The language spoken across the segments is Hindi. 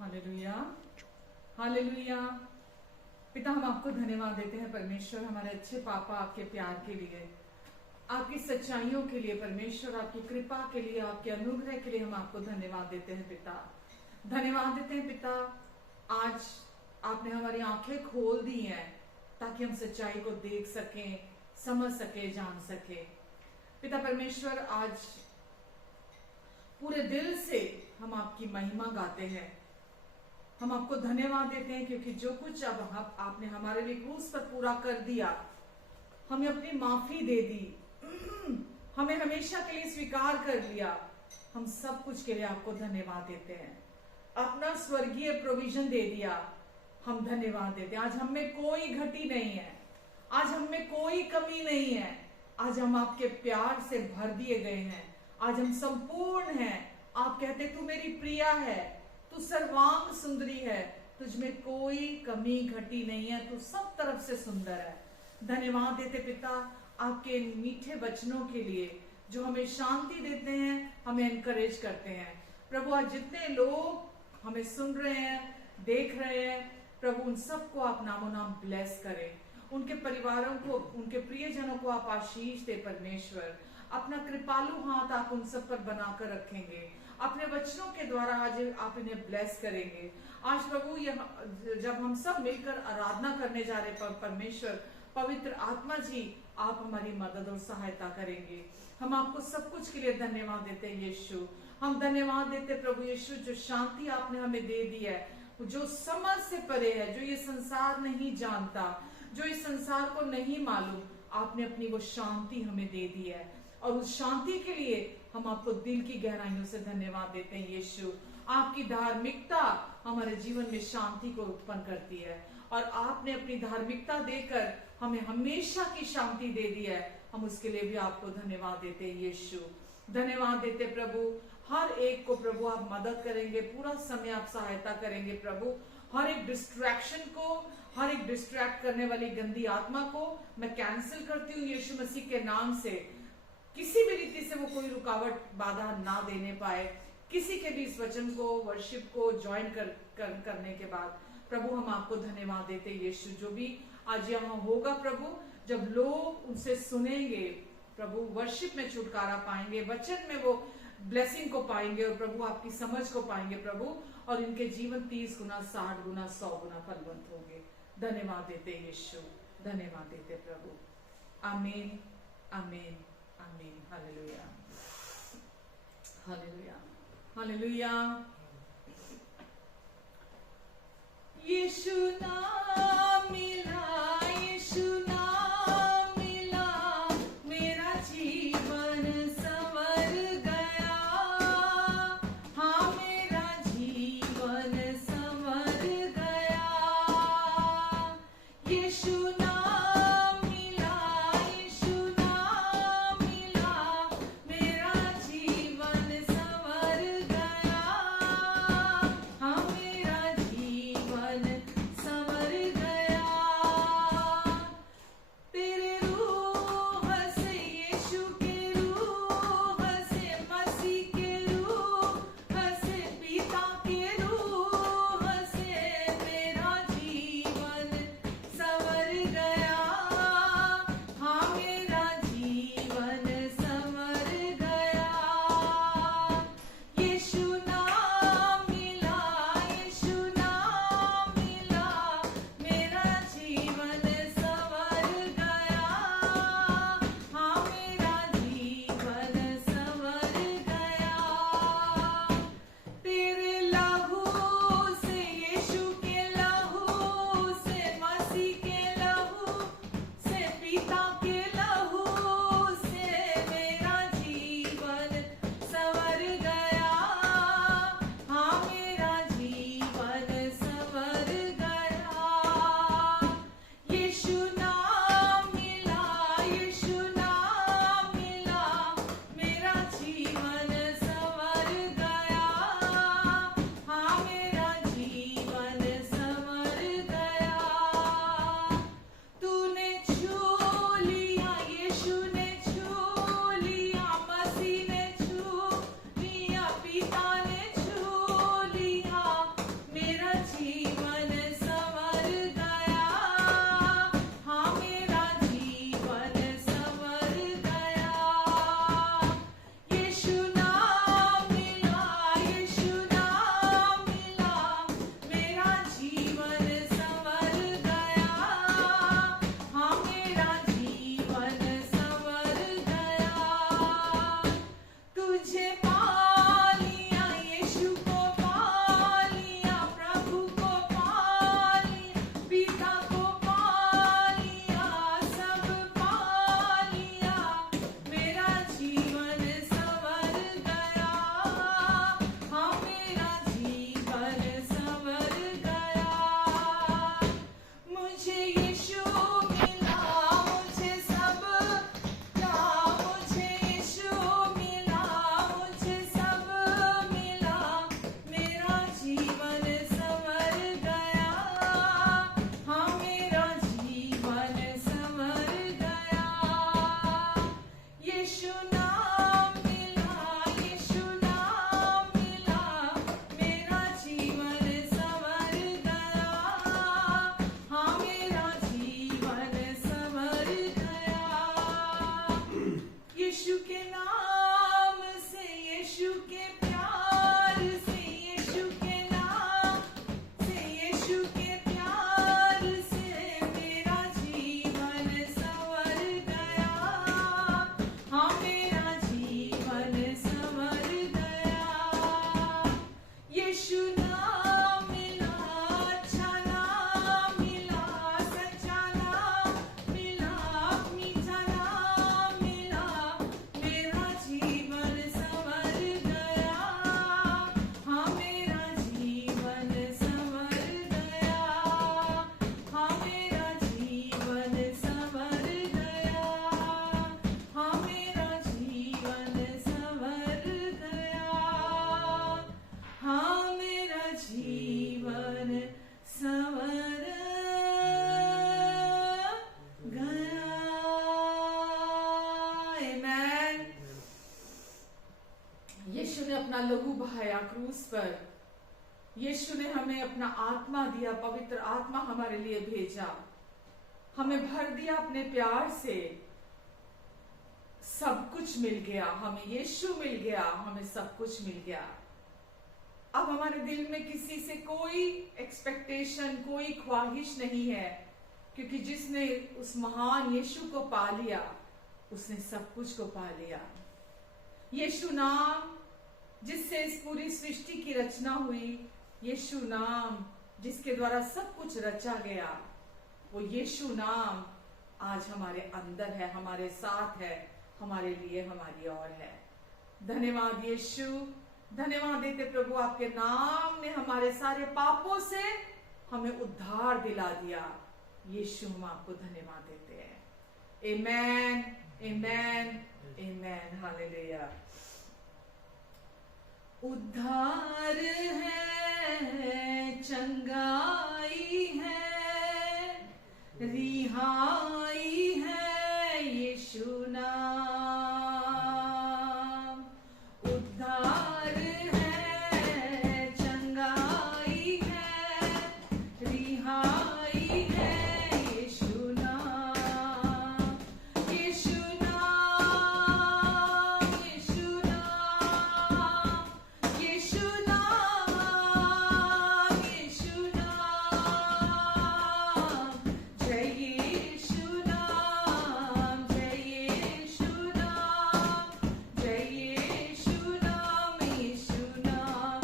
Hallelujah, hallelujah. पिता, हम आपको धन्यवाद देते हैं परमेश्वर, हमारे अच्छे पापा, आपके प्यार के लिए, आपकी सच्चाइयों के लिए परमेश्वर, आपकी कृपा के लिए, आपके अनुग्रह के लिए हम आपको धन्यवाद देते हैं पिता। धन्यवाद देते हैं पिता, आज आपने हमारी आंखें खोल दी हैं ताकि हम सच्चाई को देख सकें, समझ सके, जान सके। पिता परमेश्वर, आज पूरे दिल से हम आपकी महिमा गाते हैं, हम आपको धन्यवाद देते हैं क्योंकि जो कुछ अब आपने हमारे लिए क्रूस पर पूरा कर दिया, हमें अपनी माफी दे दी, हमें हमेशा के लिए स्वीकार कर लिया, हम सब कुछ के लिए आपको धन्यवाद देते हैं। अपना स्वर्गीय प्रोविजन दे दिया, हम धन्यवाद देते हैं। आज हम में कोई घटी नहीं है, आज हम में कोई कमी नहीं है, आज हम आपके प्यार से भर दिए गए हैं, आज हम संपूर्ण हैं। आप कहते तू मेरी प्रिया है, तू सर्वांग सुंदरी है, तुझ में कोई कमी घटी नहीं है, तू सब तरफ से सुंदर है। धन्यवाद देते पिता आपके मीठे वचनों के लिए जो हमें शांति देते हैं, हमें एनकरेज करते हैं। प्रभु, आज जितने लोग हमें सुन रहे हैं, देख रहे हैं, प्रभु उन सबको आप नामों नाम ब्लेस करें, उनके परिवारों को, उनके प्रियजनों को आप आशीष दे परमेश्वर। अपना कृपालु हाथ आप उन सब पर बनाकर रखेंगे, अपने वचनों के द्वारा आज आप इन्हें ब्लेस करेंगे। आज प्रभु जब हम सब मिलकर आराधना करने जा रहे परमेश्वर, पवित्र आत्मा जी आप हमारी मदद और सहायता करेंगे। हम आपको सब कुछ के लिए धन्यवाद देते हैं यीशु। हम धन्यवाद देते प्रभु यीशु, जो शांति आपने हमें दे दी है, जो समझ से परे है, जो ये संसार नहीं जानता, जो इस संसार को नहीं मालूम, आपने अपनी वो शांति हमें दे दी है। और उस शांति के लिए हम आपको दिल की गहराइयों से धन्यवाद देते हैं यीशु। आपकी धार्मिकता हमारे जीवन में शांति को उत्पन्न करती है और आपने अपनी धार्मिकता देकर हमें हमेशा की शांति दे दी है। हम उसके लिए भी आपको धन्यवाद देते हैं यीशु। धन्यवाद देते प्रभु, हर एक को प्रभु आप मदद करेंगे, पूरा समय आप सहायता करेंगे प्रभु। हर एक डिस्ट्रैक्शन को, हर एक डिस्ट्रैक्ट करने वाली गंदी आत्मा को मैं कैंसिल करती हूँ यीशु मसीह के नाम से। किसी भी रीति से वो कोई रुकावट, बाधा ना देने पाए किसी के भी इस वचन को, वर्शिप को ज्वाइन करने के बाद। प्रभु हम आपको धन्यवाद देते यीशु, जो भी आज यहाँ होगा प्रभु, जब लोग उनसे सुनेंगे प्रभु, वर्शिप में छुटकारा पाएंगे, वचन में वो ब्लेसिंग को पाएंगे और प्रभु आपकी समझ को पाएंगे प्रभु, और इनके जीवन 30 गुना, 60 गुना, 100 गुना फलवंत होंगे। धन्यवाद देते यीशु, धन्यवाद देते प्रभु। आमीन, आमीन, आमीन। Hallelujah, hallelujah, hallelujah. यीशु नाम मिला, यीशु नाम मिला, मेरा जीवन संवर गया। हाँ, मेरा जीवन संवर गया। यीशु नाम मिला, यीशु नाम मिला, मेरा जीवन संवर गया। जीवन संवर गया। आमेन। यीशु ने अपना लहू बहाया क्रूस पर। यीशु ने हमें अपना आत्मा दिया, पवित्र आत्मा हमारे लिए भेजा, हमें भर दिया अपने प्यार से। सब कुछ मिल गया, हमें यीशु मिल गया, हमें सब कुछ मिल गया। अब हमारे दिल में किसी से कोई एक्सपेक्टेशन, कोई ख्वाहिश नहीं है, क्योंकि जिसने उस महान यीशु को पा लिया उसने सब कुछ को पा लिया। यीशु नाम जिससे इस पूरी सृष्टि की रचना हुई, यीशु नाम जिसके द्वारा सब कुछ रचा गया, वो यीशु नाम आज हमारे अंदर है, हमारे साथ है, हमारे लिए, हमारी और है। धन्यवाद यीशु, धन्यवाद देते प्रभु, आपके नाम ने हमारे सारे पापों से हमें उद्धार दिला दिया। यीशु हम आपको धन्यवाद देते हैं। आमेन, आमेन, आमेन, हालेलुया। उद्धार है, चंगाई है, रिहाई है यीशु नाम। उद्धार है, चंगाई है, रिहाई है यीशु नाम। यीशु नाम, यीशु नाम, यीशु नाम, यीशु नाम। जय यीशु नाम, जय यीशु नाम, जय यीशु नाम, यीशु नाम।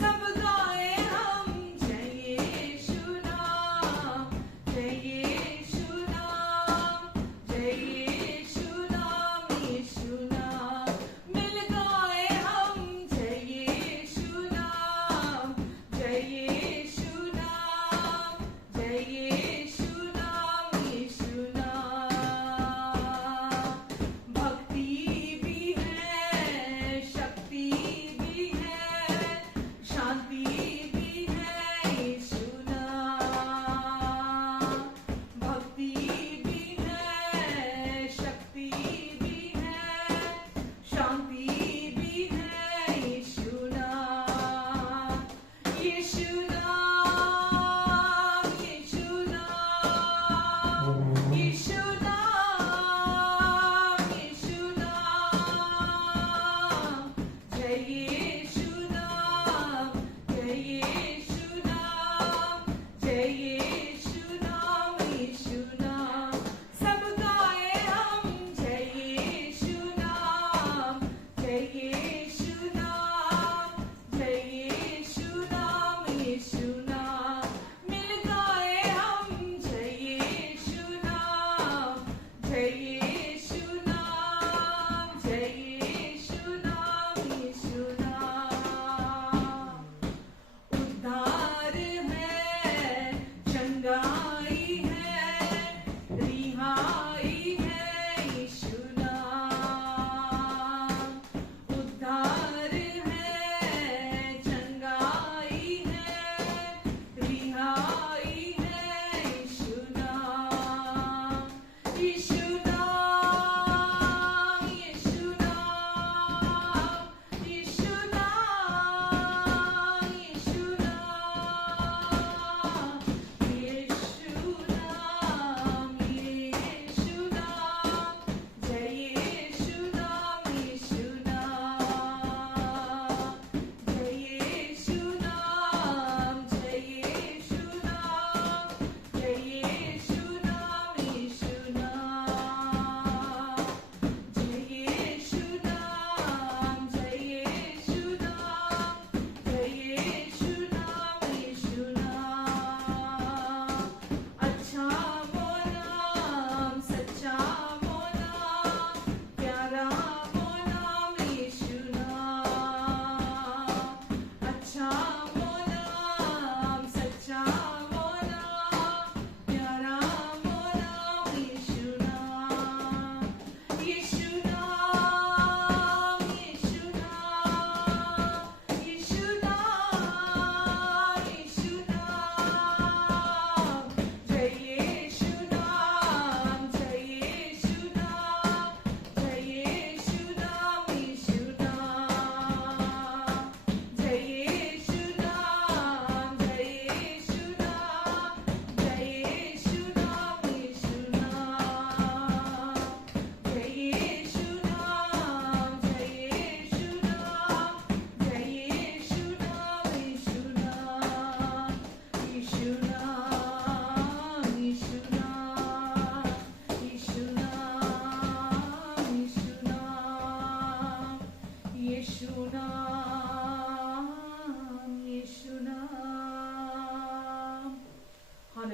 सब गाए हम जय यीशु नाम, जय यीशु नाम, जय यीशु नाम, यीशु नाम। मिल गाए हम जय यीशु नाम, जय यीशु नाम, जय यीशु नाम, यीशु नाम। भक्ति भी है, शक्ति भी है, शांति भी है यीशु नाम। भक्ति भी है, शक्ति भी है, शांति भी है यीशु नाम। यीशु नाम, यीशु नाम, यीशु नाम, यीशु नाम। जय यीशु नाम, जय यीशु नाम, जय यीशु नाम, यीशु नाम। सब गाए हम जय यीशु नाम, जय यीशु नाम, जय यीशु नाम, यीशु नाम।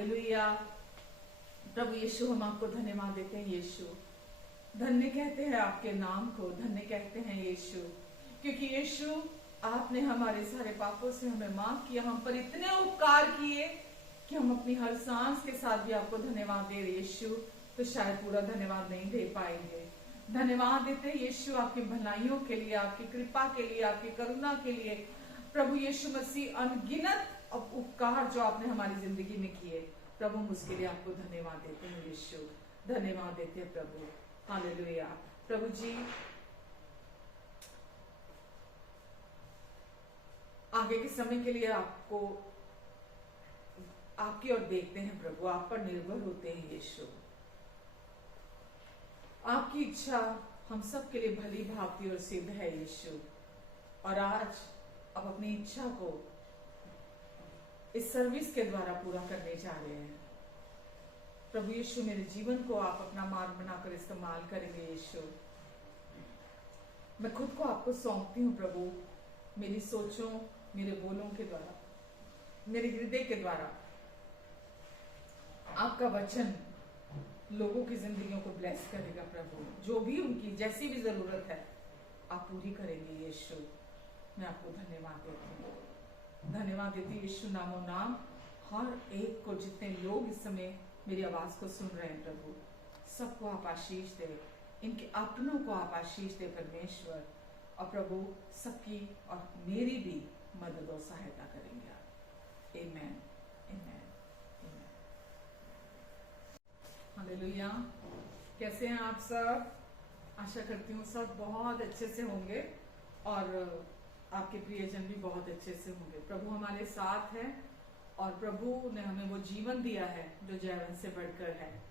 हालेलुया। प्रभु यीशु, हम आपको धन्यवाद देते हैं यीशु। धन्य कहते हैं आपके नाम को, धन्य कहते हैं यीशु, क्योंकि यीशु आपने हमारे सारे पापों से हमें माफ किया, हम पर इतने उपकार किए कि हम अपनी हर सांस के साथ भी आपको धन्यवाद दे रहे यीशु, तो शायद पूरा धन्यवाद नहीं दे पाएंगे। धन्यवाद देते हैं यीशु आपकी भलाइयों के लिए, आपकी कृपा के लिए, आपकी करुणा के लिए। प्रभु यीशु मसीह, अनगिनत उपकार जो आपने हमारी जिंदगी में किए, प्रभु हम उसके लिए आपको धन्यवाद देते हैं यीशु, धन्यवाद देते हैं प्रभु। हालेलुया। प्रभु जी, आगे के समय के लिए आपको आपकी ओर देखते हैं प्रभु, आप पर निर्भर होते हैं यीशु। आपकी इच्छा हम सब के लिए भली भांति और सिद्ध है यीशु, और आज अब अपनी इच्छा को इस सर्विस के द्वारा पूरा करने जा रहे हैं। प्रभु यीशु, मेरे जीवन को आप अपना मार्ग बनाकर इस्तेमाल करेंगे यीशु। मैं खुद को आपको सौंपती हूँ प्रभु, मेरी सोचों, मेरे बोलों के द्वारा, मेरे हृदय के द्वारा आपका वचन लोगों की जिंदगियों को ब्लेस करेगा प्रभु। जो भी उनकी जैसी भी जरूरत है आप पूरी करेंगे यीशु। मैं आपको धन्यवाद देती हूँ, धन्यवाद देती हूँ यीशु। नामो नाम हर एक को, जितने लोग इस समय मेरी आवाज को सुन रहे हैं प्रभु, सबको आप आशीष दे, इनके अपनों को आप आशीष दे परमेश्वर, और प्रभु सबकी और मेरी भी मदद और सहायता करेंगे आप। आमेन, आमेन, आमेन। हालेलुया। कैसे हैं आप सब? आशा करती हूँ सब बहुत अच्छे से होंगे और आपके प्रियजन भी बहुत अच्छे से होंगे। प्रभु हमारे साथ है और प्रभु ने हमें वो जीवन दिया है जो जयवंत से बढ़कर है,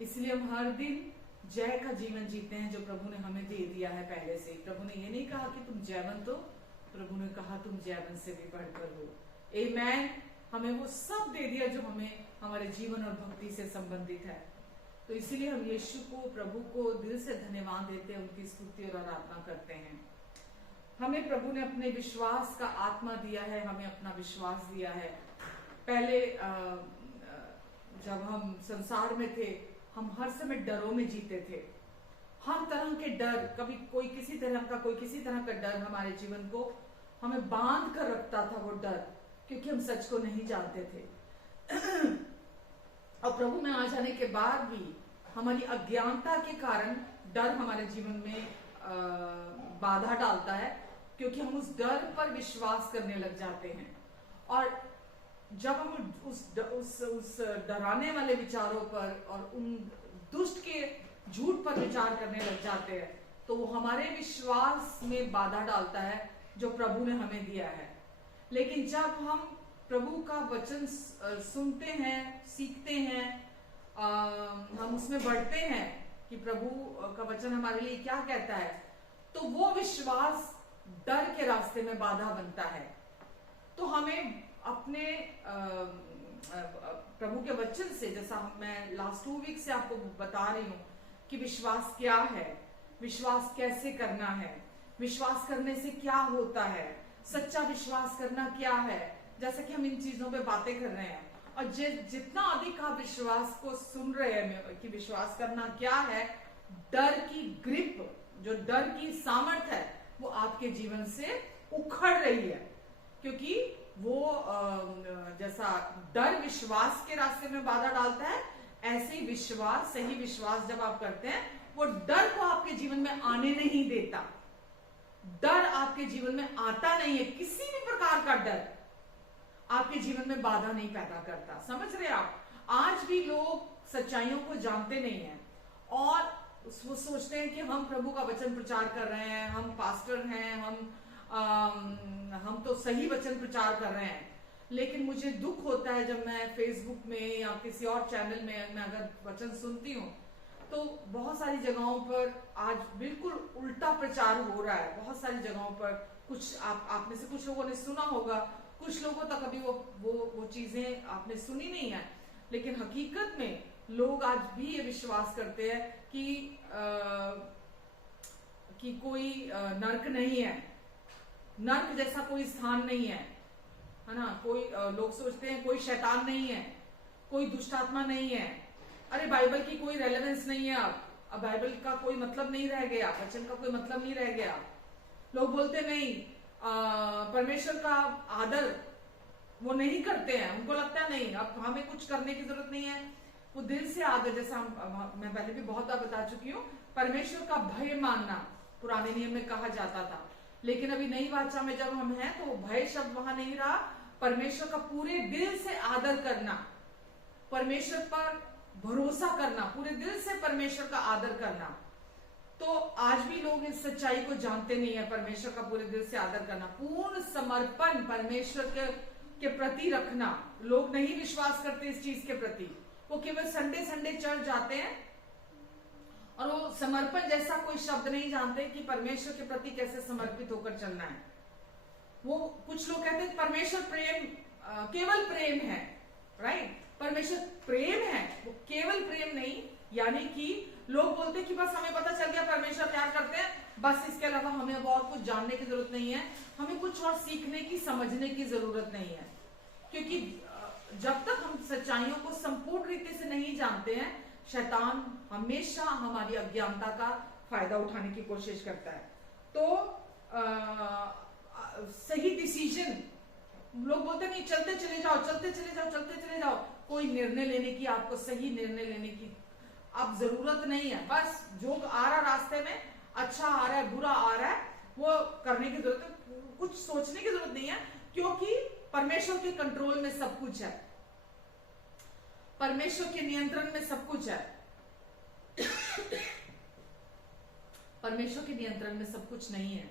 इसलिए हम हर दिन जय का जीवन जीते हैं जो प्रभु ने हमें दे दिया है पहले से। प्रभु ने ये नहीं कहा कि तुम जयवंत हो, प्रभु ने कहा तुम जयवंत से भी बढ़कर हो। आमेन। हमें वो सब दे दिया जो हमें हमारे जीवन और भक्ति से संबंधित है, तो इसीलिए हम यीशु को, प्रभु को दिल से धन्यवाद देते हैं, उनकी स्तुति और आराधना करते हैं। हमें प्रभु ने अपने विश्वास का आत्मा दिया है, हमें अपना विश्वास दिया है। पहले जब हम संसार में थे, हम हर समय डरों में जीते थे, हर तरह के डर, कभी कोई किसी तरह का, कोई किसी तरह का डर हमारे जीवन को हमें बांध कर रखता था, वो डर, क्योंकि हम सच को नहीं जानते थे। और प्रभु में आ जाने के बाद भी हमारी अज्ञानता के कारण डर हमारे जीवन में बाधा डालता है, क्योंकि हम उस डर पर विश्वास करने लग जाते हैं। और जब हम उस डराने वाले विचारों पर और उन दुष्ट के झूठ पर विचार करने लग जाते हैं, तो वो हमारे विश्वास में बाधा डालता है जो प्रभु ने हमें दिया है। लेकिन जब हम प्रभु का वचन सुनते हैं, सीखते हैं, हम उसमें बढ़ते हैं कि प्रभु का वचन हमारे लिए क्या कहता है, तो वो विश्वास डर के रास्ते में बाधा बनता है। तो हमें अपने प्रभु के वचन से, जैसा मैं लास्ट 2 वीक से आपको बता रही हूँ कि विश्वास क्या है, विश्वास कैसे करना है, विश्वास करने से क्या होता है, सच्चा विश्वास करना क्या है, जैसा कि हम इन चीजों पे बातें कर रहे हैं। और जितना अधिक आप विश्वास को सुन रहे हैं कि विश्वास करना क्या है, डर की ग्रिप, जो डर की सामर्थ है, वो आपके जीवन से उखड़ रही है, क्योंकि वो जैसा डर विश्वास के रास्ते में बाधा डालता है, ऐसे ही विश्वास, सही विश्वास जब आप करते हैं, वो डर को आपके जीवन में आने नहीं देता। डर आपके जीवन में आता नहीं है, किसी भी प्रकार का डर आपके जीवन में बाधा नहीं पैदा करता। समझ रहे आप? आज भी लोग सच्चाइयों को जानते नहीं हैं और वो सोचते हैं कि हम प्रभु का वचन प्रचार कर रहे हैं, हम पास्टर हैं, हम तो सही वचन प्रचार कर रहे हैं। लेकिन मुझे दुख होता है जब मैं फेसबुक में या किसी और चैनल में मैं अगर वचन सुनती हूँ, तो बहुत सारी जगहों पर आज बिल्कुल उल्टा प्रचार हो रहा है। बहुत सारी जगहों पर कुछ आप में से कुछ लोगों ने सुना होगा, कुछ लोगों तक अभी वो चीजें आपने सुनी नहीं है, लेकिन हकीकत में लोग आज भी ये विश्वास करते हैं कि कोई नर्क नहीं है, नर्क जैसा कोई स्थान नहीं है ना। कोई लोग सोचते हैं कोई शैतान नहीं है, कोई दुष्ट आत्मा नहीं है। अरे बाइबल की कोई रेलेवेंस नहीं है, अब बाइबल का कोई मतलब नहीं रह गया, वचन का कोई मतलब नहीं रह गया। लोग बोलते नहीं, परमेश्वर का आदर वो नहीं करते हैं, उनको लगता है नहीं अब हमें कुछ करने की जरूरत नहीं है। वो दिल से आदर, जैसा मैं पहले भी बहुत बार बता चुकी हूँ, परमेश्वर का भय मानना पुराने नियम में कहा जाता था, लेकिन अभी नई वाचा में जब हम हैं तो भय शब्द वहां नहीं रहा। परमेश्वर का पूरे दिल से आदर करना, परमेश्वर पर भरोसा करना, पूरे दिल से परमेश्वर का आदर करना। तो आज भी लोग इस सच्चाई को जानते नहीं है, परमेश्वर का पूरे दिल से आदर करना, पूर्ण समर्पण परमेश्वर के प्रति रखना। लोग नहीं विश्वास करते इस चीज के प्रति, वो केवल संडे संडे चर्च जाते हैं और वो समर्पण जैसा कोई शब्द नहीं जानते कि परमेश्वर के प्रति कैसे समर्पित होकर चलना है। वो कुछ लोग कहते हैं परमेश्वर प्रेम, केवल प्रेम है, राइट? परमेश्वर प्रेम है, वो केवल प्रेम नहीं। यानी कि लोग बोलते हैं कि बस हमें पता चल गया परमेश्वर प्यार करते हैं, बस इसके अलावा हमें अब और कुछ जानने की जरूरत नहीं है, हमें कुछ और सीखने की, समझने की जरूरत नहीं है। क्योंकि जब तक हम सच्चाइयों को संपूर्ण रीति से नहीं जानते हैं, शैतान हमेशा हमारी अज्ञानता का फायदा उठाने की कोशिश करता है। तो सही डिसीजन, लोग बोलते नहीं चलते चले जाओ, चलते चले जाओ, चलते चले जाओ, कोई निर्णय लेने की, आपको सही निर्णय लेने की अब जरूरत नहीं है। बस जो आ रहा रास्ते में, अच्छा आ रहा है, बुरा आ रहा है, वो करने की जरूरत है, कुछ सोचने की जरूरत नहीं है, क्योंकि परमेश्वर के कंट्रोल में सब कुछ है, परमेश्वर के नियंत्रण में सब कुछ है। परमेश्वर के नियंत्रण में सब कुछ नहीं है,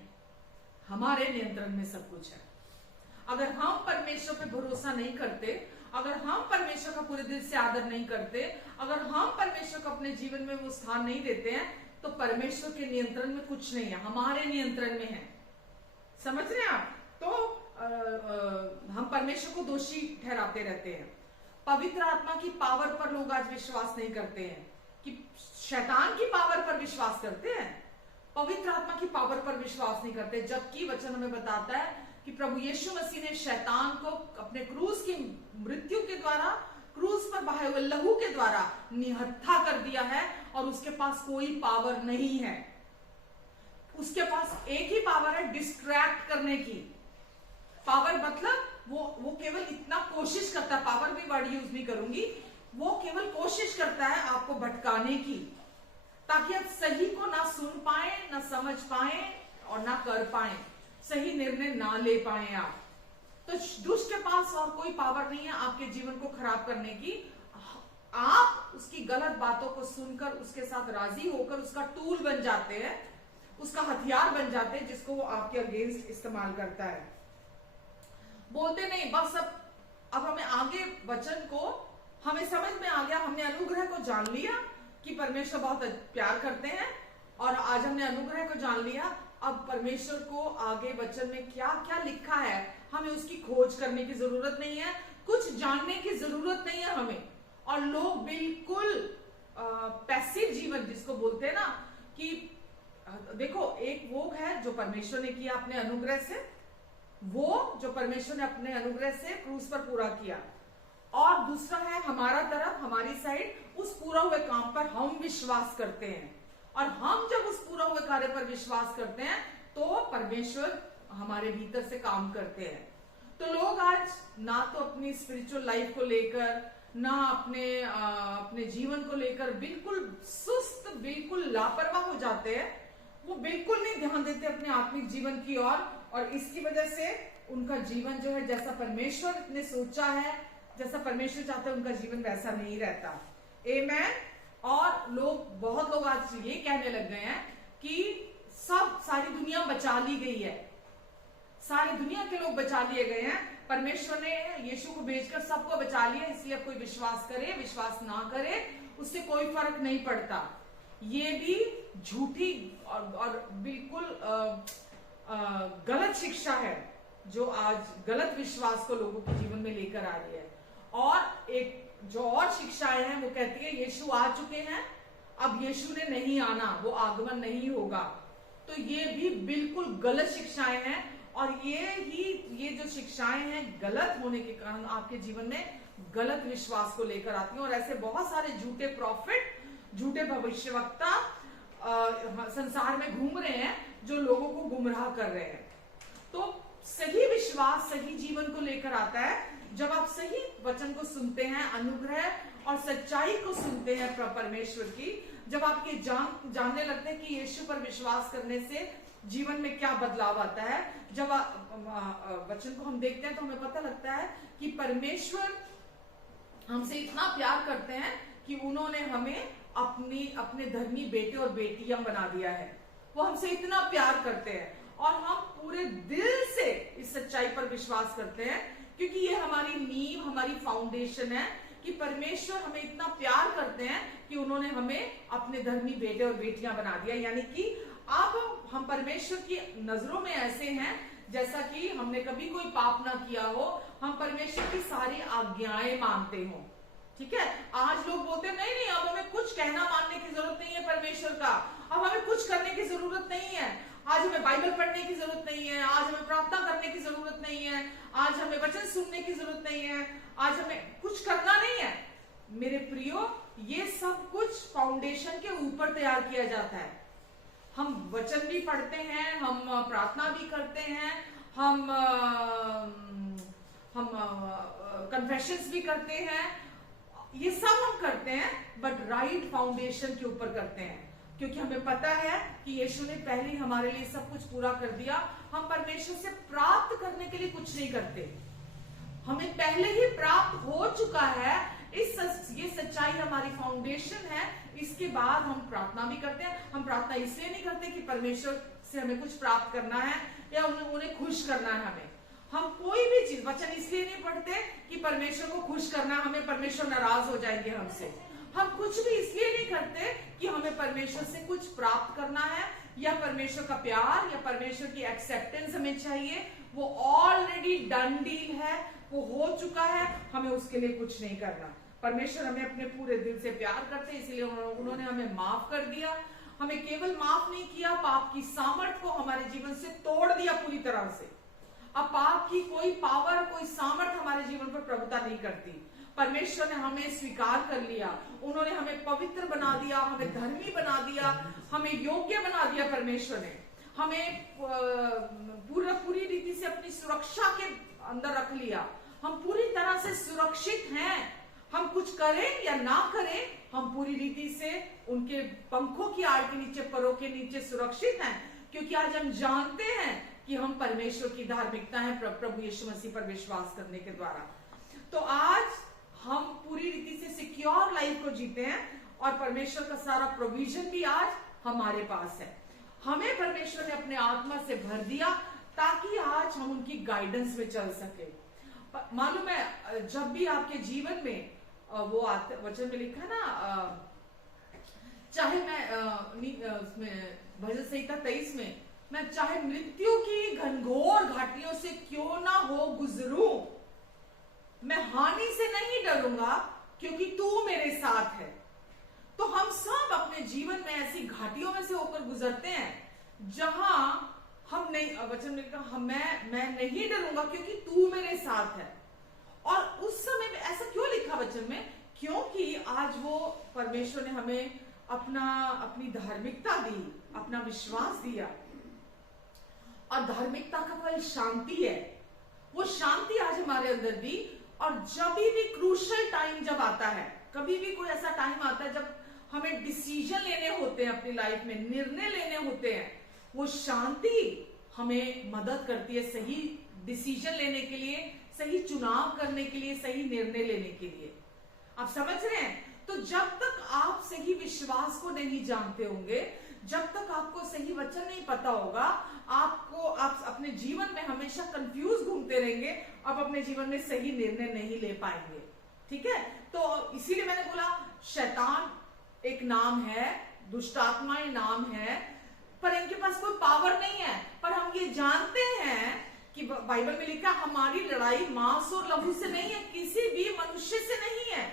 हमारे नियंत्रण में सब कुछ है। अगर हम परमेश्वर पे भरोसा नहीं करते, अगर हम परमेश्वर का पूरे दिल से आदर नहीं करते, अगर हम परमेश्वर को अपने जीवन में वो स्थान नहीं देते हैं, तो परमेश्वर के नियंत्रण में कुछ नहीं है, हमारे नियंत्रण में है। समझ रहे हैं आप? तो हम परमेश्वर को दोषी ठहराते रहते हैं। पवित्र आत्मा की पावर पर लोग आज विश्वास नहीं करते हैं, कि शैतान की पावर पर विश्वास करते हैं, पवित्र आत्मा की पावर पर विश्वास नहीं करते। जबकि वचन हमें बताता है कि प्रभु यीशु मसीह ने शैतान को अपने क्रूस की मृत्यु के द्वारा, क्रूस पर बहाए हुए लहू के द्वारा निहत्था कर दिया है, और उसके पास कोई पावर नहीं है। उसके पास एक ही पावर है, डिस्ट्रैक्ट करने की पावर। मतलब वो केवल इतना कोशिश करता है, पावर भी वर्ड यूज नहीं करूंगी, वो केवल कोशिश करता है आपको भटकाने की, ताकि आप सही को ना सुन पाए, ना समझ पाए और ना कर पाए, सही निर्णय ना ले पाए आप। तो दुष्ट के पास और कोई पावर नहीं है आपके जीवन को खराब करने की। आप उसकी गलत बातों को सुनकर उसके साथ राजी होकर उसका टूल बन जाते हैं, उसका हथियार बन जाते हैं, जिसको वो आपके अगेंस्ट इस्तेमाल करता है। बोलते नहीं बस अब हमें आगे वचन को हमें समझ में आ गया, हमने अनुग्रह को जान लिया कि परमेश्वर बहुत प्यार करते हैं, और आज हमने अनुग्रह को जान लिया, अब परमेश्वर को आगे वचन में क्या क्या लिखा है हमें उसकी खोज करने की जरूरत नहीं है, कुछ जानने की जरूरत नहीं है हमें। और लोग बिल्कुल पैसिव जीवन जिसको बोलते हैं ना, कि देखो एक वो है जो परमेश्वर ने किया अपने अनुग्रह से, वो जो परमेश्वर ने अपने अनुग्रह से क्रूस पर पूरा किया, और दूसरा है हमारा तरफ, हमारी साइड, उस पूरा हुए काम पर हम विश्वास करते हैं। और हम जब उस पूरा हुए कार्य पर विश्वास करते हैं तो परमेश्वर हमारे भीतर से काम करते हैं। तो लोग आज ना तो अपनी स्पिरिचुअल लाइफ को लेकर, ना अपने जीवन को लेकर बिल्कुल सुस्त, बिल्कुल लापरवाह हो जाते हैं। वो बिल्कुल नहीं ध्यान देते अपने आत्मिक जीवन की ओर, और इसकी वजह से उनका जीवन जो है, जैसा परमेश्वर ने सोचा है, जैसा परमेश्वर चाहते हैं, उनका जीवन वैसा नहीं रहता। आमेन। और बहुत लोग आज ये कहने लग गए हैं कि सारी दुनिया बचा ली गई है, सारी दुनिया के लोग बचा लिए गए हैं, परमेश्वर ने यीशु को भेजकर सबको बचा लिया, इसलिए कोई विश्वास करे विश्वास ना करे उससे कोई फर्क नहीं पड़ता। ये भी झूठी और बिल्कुल गलत शिक्षा है, जो आज गलत विश्वास को लोगों के जीवन में लेकर आ रही है। और एक जो और शिक्षाएं हैं वो कहती है यीशु आ चुके हैं, अब यीशु ने नहीं आना, वो आगमन नहीं होगा। तो ये भी बिल्कुल गलत शिक्षाएं हैं, और ये जो शिक्षाएं हैं गलत होने के कारण आपके जीवन में गलत विश्वास को लेकर आती हैं। और ऐसे बहुत सारे झूठे प्रॉफिट, झूठे भविष्यवक्ता संसार में घूम रहे हैं जो लोगों को गुमराह कर रहे हैं। तो सही विश्वास सही जीवन को लेकर आता है जब आप सही वचन को सुनते हैं, अनुग्रह और सच्चाई को सुनते हैं परमेश्वर की। जब आप ये जानने लगते हैं कि यीशु पर विश्वास करने से जीवन में क्या बदलाव आता है। जब वचन को हम देखते हैं तो हमें पता लगता है कि परमेश्वर हमसे इतना प्यार करते हैं कि उन्होंने हमें अपने धर्मी बेटे और बेटियां बना दिया है। वो हमसे इतना प्यार करते हैं और हम पूरे दिल से इस सच्चाई पर विश्वास करते हैं, क्योंकि ये हमारी नींव, हमारी फाउंडेशन है कि परमेश्वर हमें इतना प्यार करते हैं कि उन्होंने हमें अपने धर्मी बेटे और बेटियां बना दिया। यानी कि अब हम परमेश्वर की नजरों में ऐसे हैं जैसा कि हमने कभी कोई पाप ना किया हो, हम परमेश्वर की सारी आज्ञाएं मानते हो। ठीक है, आज लोग बोलते हैं नहीं अब हमें कुछ कहना मानने की जरूरत नहीं है परमेश्वर का, अब हमें कुछ करने की जरूरत नहीं है, आज हमें बाइबल पढ़ने की जरूरत नहीं है, आज हमें प्रार्थना करने की जरूरत नहीं है, आज हमें वचन सुनने की जरूरत नहीं है, आज हमें कुछ करना नहीं है। मेरे प्रियो, ये सब कुछ फाउंडेशन के ऊपर तैयार किया जाता है। हम वचन भी पढ़ते हैं, हम प्रार्थना भी करते हैं, हम कन्फेशंस भी करते हैं, ये सब हम करते हैं, बट राइट फाउंडेशन के ऊपर करते हैं, क्योंकि हमें पता है कि यीशु ने पहले ही हमारे लिए सब कुछ पूरा कर दिया। हम परमेश्वर से प्राप्त करने के लिए कुछ नहीं करते, हमें पहले ही प्राप्त हो चुका है। ये सच्चाई हमारी फाउंडेशन है। इसके बाद हम प्रार्थना भी करते हैं। हम प्रार्थना इसलिए नहीं करते कि परमेश्वर से हमें कुछ प्राप्त करना है या उन्हें खुश करना है। हम कोई भी चीज वचन इसलिए नहीं पढ़ते कि परमेश्वर को खुश करना, हमें परमेश्वर नाराज हो जाएंगे हमसे। हम कुछ भी इसलिए नहीं करते कि हमें परमेश्वर से कुछ प्राप्त करना है या परमेश्वर का प्यार या परमेश्वर की एक्सेप्टेंस हमें चाहिए। वो ऑलरेडी डन डील है, वो हो चुका है, हमें उसके लिए कुछ नहीं करना। परमेश्वर हमें अपने पूरे दिल से प्यार करते, इसलिए उन्होंने हमें माफ कर दिया। हमें केवल माफ नहीं किया, पाप की सामर्थ को हमारे जीवन से तोड़ दिया पूरी तरह से। अब पाप की कोई पावर, कोई सामर्थ हमारे जीवन पर प्रभुता नहीं करती। परमेश्वर ने हमें स्वीकार कर लिया, उन्होंने हमें पवित्र बना दिया, हमें धर्मी बना दिया, हमें योग्य बना दिया। परमेश्वर ने हमें पूरी रीति से अपनी सुरक्षा के अंदर रख लिया। हम पूरी तरह से सुरक्षित हैं। हम कुछ करें या ना करें, हम पूरी रीति से उनके पंखों की आड़ के नीचे, परों के नीचे सुरक्षित हैं, क्योंकि आज हम जानते हैं कि हम परमेश्वर की धार्मिकता है प्रभु यीशु मसीह पर विश्वास करने के द्वारा। तो आज हम पूरी रीति से सिक्योर लाइफ को जीते हैं और परमेश्वर का सारा प्रोविजन भी आज हमारे पास है। हमें परमेश्वर ने अपने आत्मा से भर दिया ताकि आज हम उनकी गाइडेंस में चल सके। मालूम है, जब भी आपके जीवन में वो आते, वचन में लिखा ना, चाहे मैं उसमें भजन संहिता 23 में, मैं चाहे मृत्यु की घनघोर घाटियों से क्यों ना हो गुजरूं, मैं हानि से नहीं डरूंगा क्योंकि तू मेरे साथ है। तो हम सब अपने जीवन में ऐसी घाटियों में से होकर गुजरते हैं जहां हम नहीं, वचन में कहा मैं नहीं डरूंगा क्योंकि तू मेरे साथ है। और उस समय में ऐसा क्यों लिखा वचन में? क्योंकि आज वो परमेश्वर ने हमें अपनी धार्मिकता दी, अपना विश्वास दिया, और धार्मिकता का फल शांति है। वो शांति आज हमारे अंदर दी। और जब भी क्रूशल टाइम जब आता है, कभी भी कोई ऐसा टाइम आता है जब हमें डिसीजन लेने होते हैं अपनी लाइफ में, निर्णय लेने होते हैं, वो शांति हमें मदद करती है सही डिसीजन लेने के लिए, सही चुनाव करने के लिए, सही निर्णय लेने के लिए। आप समझ रहे हैं? तो जब तक आप सही विश्वास को नहीं जानते होंगे, जब तक आपको सही वचन नहीं पता होगा, आप अपने जीवन में हमेशा कंफ्यूज घूमते रहेंगे, आप अपने जीवन में सही निर्णय नहीं ले पाएंगे। ठीक है, तो इसीलिए मैंने बोला शैतान एक नाम है, दुष्टात्माएं नाम है, पर इनके पास कोई पावर नहीं है। पर हम ये जानते हैं कि बाइबल में लिखा हमारी लड़ाई मांस और लहू से नहीं है, किसी भी मनुष्य से नहीं है,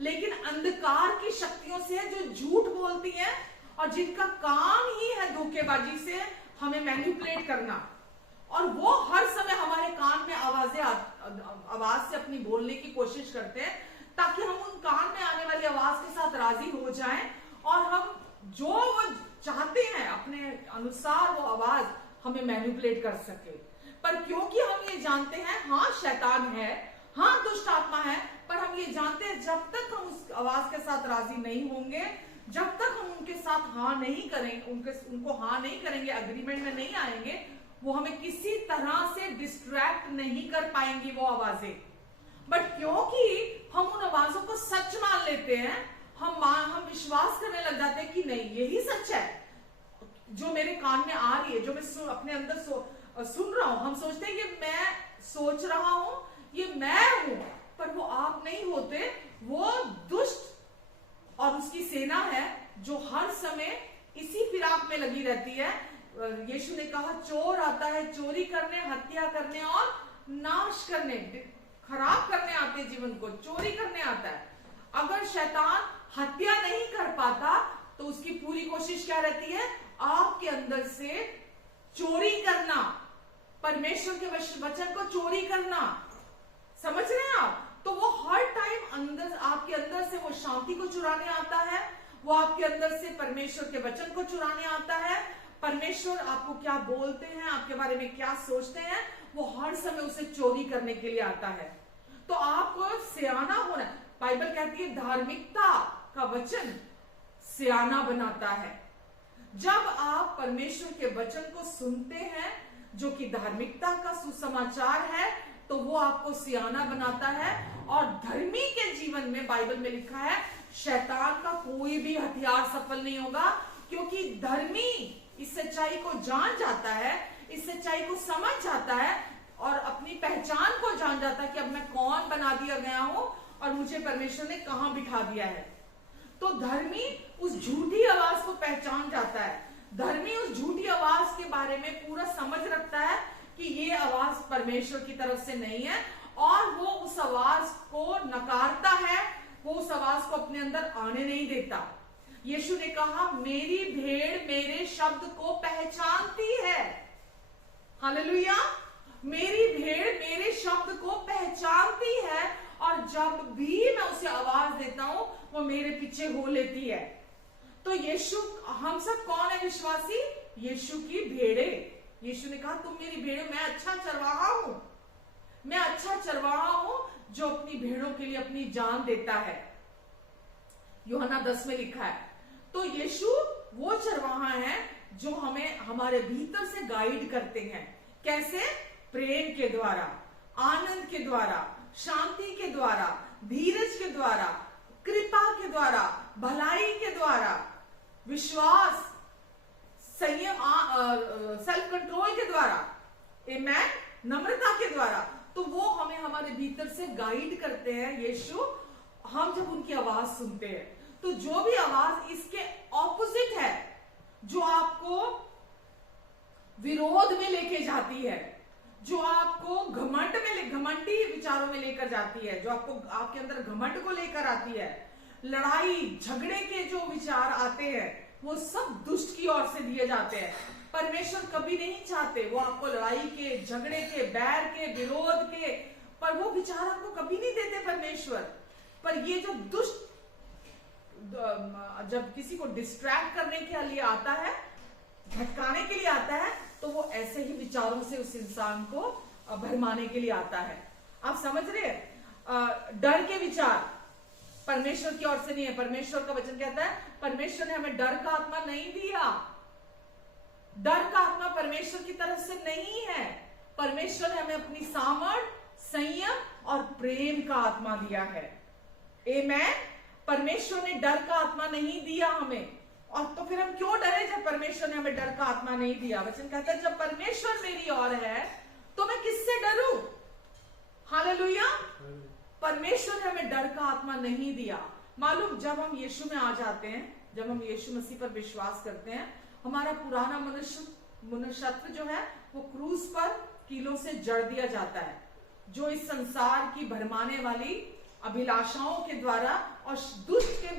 लेकिन अंधकार की शक्तियों से है जो झूठ बोलती है और जिनका काम ही है धोखेबाजी से हमें मैनिपुलेट करना और वो हर समय हमारे कान में आवाज से अपनी बोलने की कोशिश करते हैं, ताकि हम उन कान में आने वाली आवाज के साथ राजी हो जाएं और हम जो वो चाहते हैं अपने अनुसार वो आवाज हमें मैनिपुलेट कर सके। पर क्योंकि हम ये जानते हैं हाँ शैतान है, हाँ दुष्ट आत्मा है, पर हम ये जानते हैं जब तक हम उस आवाज के साथ राजी नहीं होंगे, जब तक हम उनके साथ हाँ नहीं करेंगे, उनको हाँ नहीं करेंगे, अग्रीमेंट में नहीं आएंगे, वो हमें किसी तरह से डिस्ट्रैक्ट नहीं कर पाएंगी वो आवाजें। बट क्योंकि हम उन आवाजों को सच मान लेते हैं, हम विश्वास करने लग जाते हैं कि नहीं यही सच है जो मेरे कान में आ रही है, जो मैं अपने अंदर सुन रहा हूं। हम सोचते हैं कि मैं सोच रहा हूं ये मैं हूं, पर वो आप नहीं होते, वो दुष्ट और उसकी सेना है जो हर समय इसी फिराक में लगी रहती है। यीशु ने कहा चोर आता है चोरी करने, हत्या करने और नाश करने, खराब करने आते जीवन को, चोरी करने आता है। अगर शैतान हत्या नहीं कर पाता तो उसकी पूरी कोशिश क्या रहती है? आपके अंदर से चोरी करना, परमेश्वर के वचन को चोरी करना। समझ रहे हैं आप? तो वो हर टाइम अंदर, आपके अंदर से वो शांति को चुराने आता है, वो आपके अंदर से परमेश्वर के वचन को चुराने आता है। परमेश्वर आपको क्या बोलते हैं, आपके बारे में क्या सोचते हैं, वो हर समय उसे चोरी करने के लिए आता है। तो आपको सियाना होना, बाइबल कहती है धार्मिकता का वचन सियाना बनाता है। जब आप परमेश्वर के वचन को सुनते हैं जो कि धार्मिकता का सुसमाचार है, तो वो आपको सियाना बनाता है। और धर्मी के जीवन में बाइबल में लिखा है शैतान का कोई भी हथियार सफल नहीं होगा, क्योंकि धर्मी इस सच्चाई को जान जाता है, इस सच्चाई को समझ जाता है और अपनी पहचान को जान जाता है कि अब मैं कौन बना दिया गया हूं और मुझे परमेश्वर ने कहां बिठा दिया है। तो धर्मी उस झूठी आवाज को पहचान जाता है, धर्मी उस झूठी आवाज के बारे में पूरा समझ रखता है कि ये आवाज परमेश्वर की तरफ से नहीं है, और वो उस आवाज को नकारता है, वो उस आवाज को अपने अंदर आने नहीं देता। यीशु ने कहा मेरी भेड़ मेरे शब्द को पहचानती है। हालेलुया। मेरी भेड़ मेरे शब्द को पहचानती है, और जब भी मैं उसे आवाज देता हूं वो मेरे पीछे हो लेती है। तो यीशु, हम सब कौन है विश्वासी? यीशु की भेड़े। यीशु ने कहा तुम मेरी भेड़े, मैं अच्छा चरवाहा हूं, मैं अच्छा चरवाहा हूं जो अपनी भेड़ों के लिए अपनी जान देता है। यूहन्ना 10 में लिखा है। तो यीशु वो चरवाहा है जो हमें हमारे भीतर से गाइड करते हैं। कैसे? प्रेम के द्वारा, आनंद के द्वारा, शांति के द्वारा, धीरज के द्वारा, कृपा के द्वारा, भलाई के द्वारा, विश्वास, संयम, सेल्फ कंट्रोल के द्वारा, आमेन, नम्रता के द्वारा। तो वो हमें हमारे भीतर से गाइड करते हैं यीशु। हम जब उनकी आवाज सुनते हैं तो जो भी आवाज इसके ऑपोजिट है, जो आपको विरोध में लेके जाती है, जो आपको घमंडी विचारों में लेकर जाती है, जो आपको आपके अंदर घमंड को लेकर आती है, लड़ाई झगड़े के जो विचार आते हैं, वो सब दुष्ट की ओर से दिए जाते हैं। परमेश्वर कभी नहीं चाहते वो आपको लड़ाई के, झगड़े के, बैर के, विरोध के, पर वो विचार आपको कभी नहीं देते परमेश्वर। पर ये जो दुष्ट जब किसी को डिस्ट्रैक्ट करने के लिए आता है, भटकाने के लिए आता है, तो वो ऐसे ही विचारों से उस इंसान को भरमाने के लिए आता है। आप समझ रहे हैं? डर के विचार परमेश्वर की ओर से नहीं है। परमेश्वर का वचन कहता है परमेश्वर ने हमें डर का आत्मा नहीं दिया। डर का आत्मा परमेश्वर की तरफ से नहीं है। परमेश्वर ने हमें अपनी सामर्थ, संयम और प्रेम का आत्मा दिया है। आमेन। परमेश्वर ने डर का आत्मा नहीं दिया हमें। और तो फिर हम क्यों डरे जब परमेश्वर ने हमें डर का आत्मा नहीं दिया? वचन कहता है जब परमेश्वर मेरी ओर है तो मैं किससे डरूं? हालेलुया। परमेश्वर ने हमें डर का आत्मा नहीं दिया। मालूम, जब हम यीशु में आ जाते हैं, जब हम यीशु मसीह पर विश्वास करते हैं, हमारा पुराना मनुष्यत्व जो है वो क्रूस पर कीलों से जड़ दिया जाता है, जो इस संसार की भरमाने वाली अभिलाषाओं के द्वारा और दुष्ट के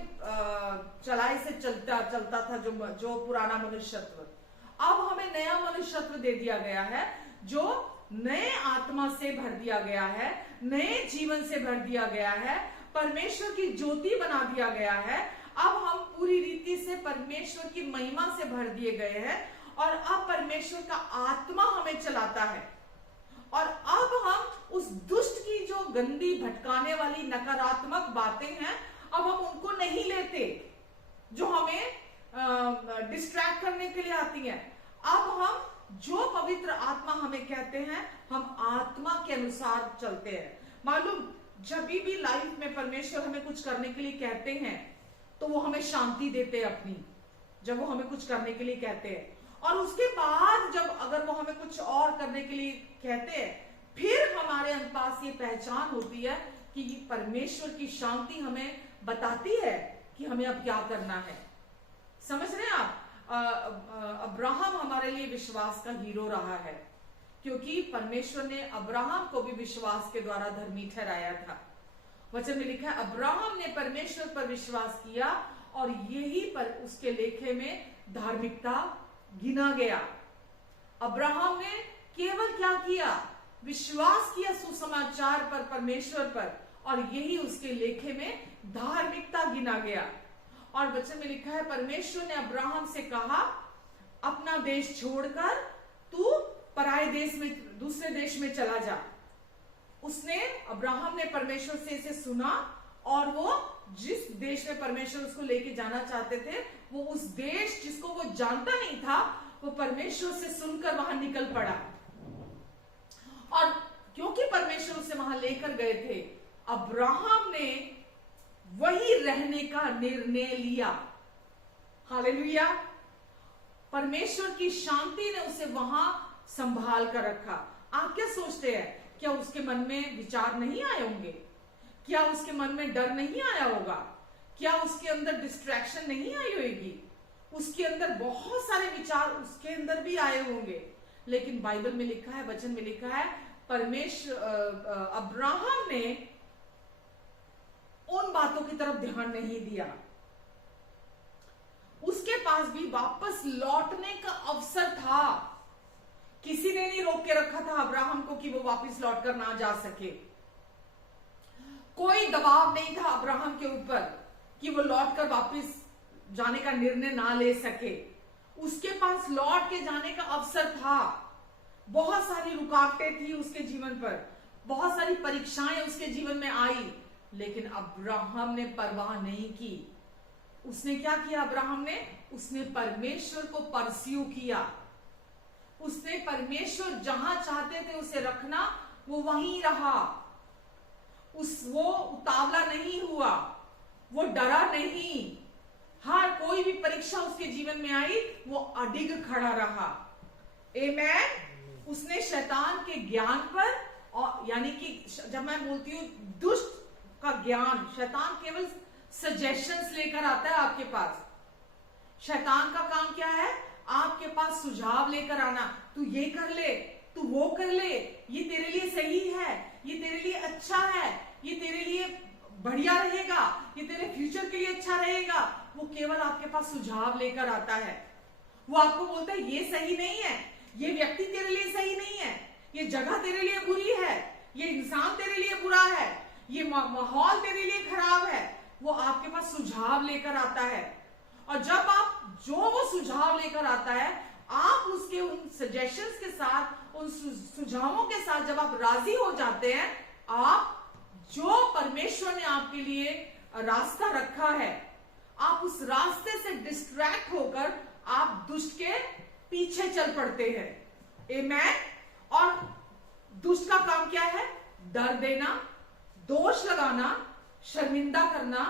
चलाई से चलता था जो पुराना मनुष्यत्व। अब हमें नया मनुष्यत्व दे दिया गया है जो नए आत्मा से भर दिया गया है, नए जीवन से भर दिया गया है, परमेश्वर की ज्योति बना दिया गया है। अब हम पूरी रीति से परमेश्वर की महिमा से भर दिए गए हैं और अब परमेश्वर का आत्मा हमें चलाता है। और अब हम उस दुष्ट की जो गंदी भटकाने वाली नकारात्मक बातें हैं, अब हम उनको नहीं लेते जो हमें डिस्ट्रैक्ट करने के लिए आती हैं। अब हम जो पवित्र आत्मा हमें कहते हैं, हम आत्मा के अनुसार चलते हैं। मालूम, जब भी लाइफ में परमेश्वर हमें कुछ करने के लिए कहते हैं तो वो हमें शांति देते हैं अपनी, जब वो हमें कुछ करने के लिए कहते हैं। और उसके बाद जब अगर वो हमें कुछ और करने के लिए कहते हैं, फिर हमारे पास ये पहचान होती है कि परमेश्वर की शांति हमें बताती है कि हमें अब क्या करना है। समझ रहे हैं आप? अब्राहम हमारे लिए विश्वास का हीरो रहा है, क्योंकि परमेश्वर ने अब्राहम को भी विश्वास के द्वारा धर्मी ठहराया था। वचन में लिखा है, अब्राहम ने परमेश्वर पर विश्वास किया और यही पर उसके लेखे में धार्मिकता गिना गया। अब्राहम ने केवल क्या किया? विश्वास किया सुसमाचार पर, परमेश्वर पर, और यही उसके लेखे में धार्मिकता गिना गया। और वचन में लिखा है, परमेश्वर ने अब्राहम से कहा, अपना देश छोड़कर तू पराये देश में, दूसरे देश में चला जा। अब्राहम ने परमेश्वर से इसे सुना और वो जिस देश में परमेश्वर उसको लेके जाना चाहते थे, वो उस देश जिसको वो जानता नहीं था, वो परमेश्वर से सुनकर वहां निकल पड़ा। और क्योंकि परमेश्वर उसे वहां लेकर गए थे, अब्राहम ने वही रहने का निर्णय लिया। हालेलुया! परमेश्वर की शांति ने उसे वहां संभाल कर रखा। आप क्या सोचते हैं? क्या उसके मन में विचार नहीं आए होंगे? क्या उसके मन में डर नहीं आया होगा? क्या उसके अंदर डिस्ट्रैक्शन नहीं आई होगी? उसके अंदर बहुत सारे विचार उसके अंदर भी आए होंगे, लेकिन बाइबल में लिखा है, वचन में लिखा है, अब्राहम ने उन बातों की तरफ ध्यान नहीं दिया। उसके पास भी वापस लौटने का अवसर था। किसी ने नहीं रोक के रखा था अब्राहम को कि वो वापस लौटकर ना जा सके। कोई दबाव नहीं था अब्राहम के ऊपर कि वो लौटकर वापस जाने का निर्णय ना ले सके। उसके पास लौट के जाने का अवसर था। बहुत सारी रुकावटें थी उसके जीवन पर, बहुत सारी परीक्षाएं उसके जीवन में आई, लेकिन अब्राहम ने परवाह नहीं की। उसने क्या किया? अब्राहम ने उसने परमेश्वर को परस्यू किया। उसने परमेश्वर जहां चाहते थे उसे रखना, वो वहीं रहा। वो उतावला नहीं हुआ, वो डरा नहीं। हर कोई भी परीक्षा उसके जीवन में आई, वो अडिग खड़ा रहा। आमेन। उसने शैतान के ज्ञान पर, और यानी कि जब मैं बोलती हूं दुष्ट का ज्ञान, शैतान केवल सजेशंस लेकर आता है आपके पास। शैतान का काम क्या है? आपके पास सुझाव लेकर आना। तू ये कर ले, तू वो कर ले, ये तेरे लिए सही है, ये तेरे लिए अच्छा है, ये तेरे लिए बढ़िया रहेगा, ये तेरे फ्यूचर के लिए अच्छा रहेगा। वो केवल आपके पास सुझाव लेकर आता है। वो आपको बोलता है ये सही नहीं है, ये व्यक्ति तेरे लिए सही नहीं है, ये जगह तेरे लिए बुरी है, ये इंसान तेरे लिए बुरा है, ये माहौल तेरे लिए खराब है। वो आपके पास सुझाव लेकर आता है। और जब आप जो वो सुझाव लेकर आता है, आप उसके उन सजेशंस के साथ, उन सुझावों के साथ जब आप राजी हो जाते हैं, आप जो परमेश्वर ने आपके लिए रास्ता रखा है, आप उस रास्ते से डिस्ट्रैक्ट होकर आप दुष्ट के पीछे चल पड़ते हैं। आमेन। और दुष्ट का काम क्या है? डर देना, दोष लगाना, शर्मिंदा करना,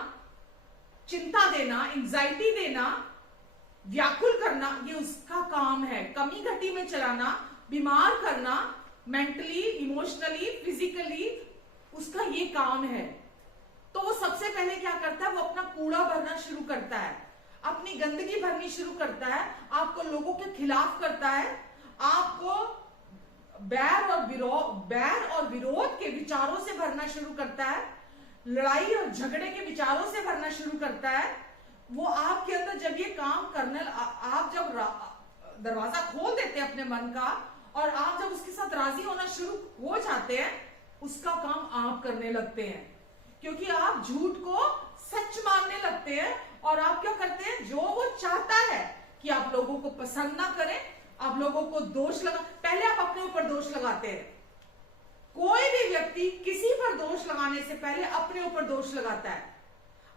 चिंता देना, एंजाइटी देना, व्याकुल करना, ये उसका काम है। कमी घटी में चलाना, बीमार करना, मेंटली, इमोशनली, फिजिकली, उसका ये काम है। तो वो सबसे पहले क्या करता है? वो अपना कूड़ा भरना शुरू करता है, अपनी गंदगी भरनी शुरू करता है, आपको लोगों के खिलाफ करता है, आपको बैर और विरोध के विचारों से भरना शुरू करता है, लड़ाई और झगड़े के विचारों से भरना शुरू करता है। वो आपके अंदर जब ये काम करने, आप जब दरवाजा खोल देते हैं अपने मन का और आप जब उसके साथ राजी होना शुरू हो जाते हैं, उसका काम आप करने लगते हैं, क्योंकि आप झूठ को सच मानने लगते हैं और आप क्या करते हैं, जो वो चाहता है कि आप लोगों को पसंद ना करें, आप लोगों को दोष लगा, पहले आप अपने ऊपर दोष लगाते हैं। कोई भी व्यक्ति किसी पर दोष लगाने से पहले अपने ऊपर दोष लगाता है।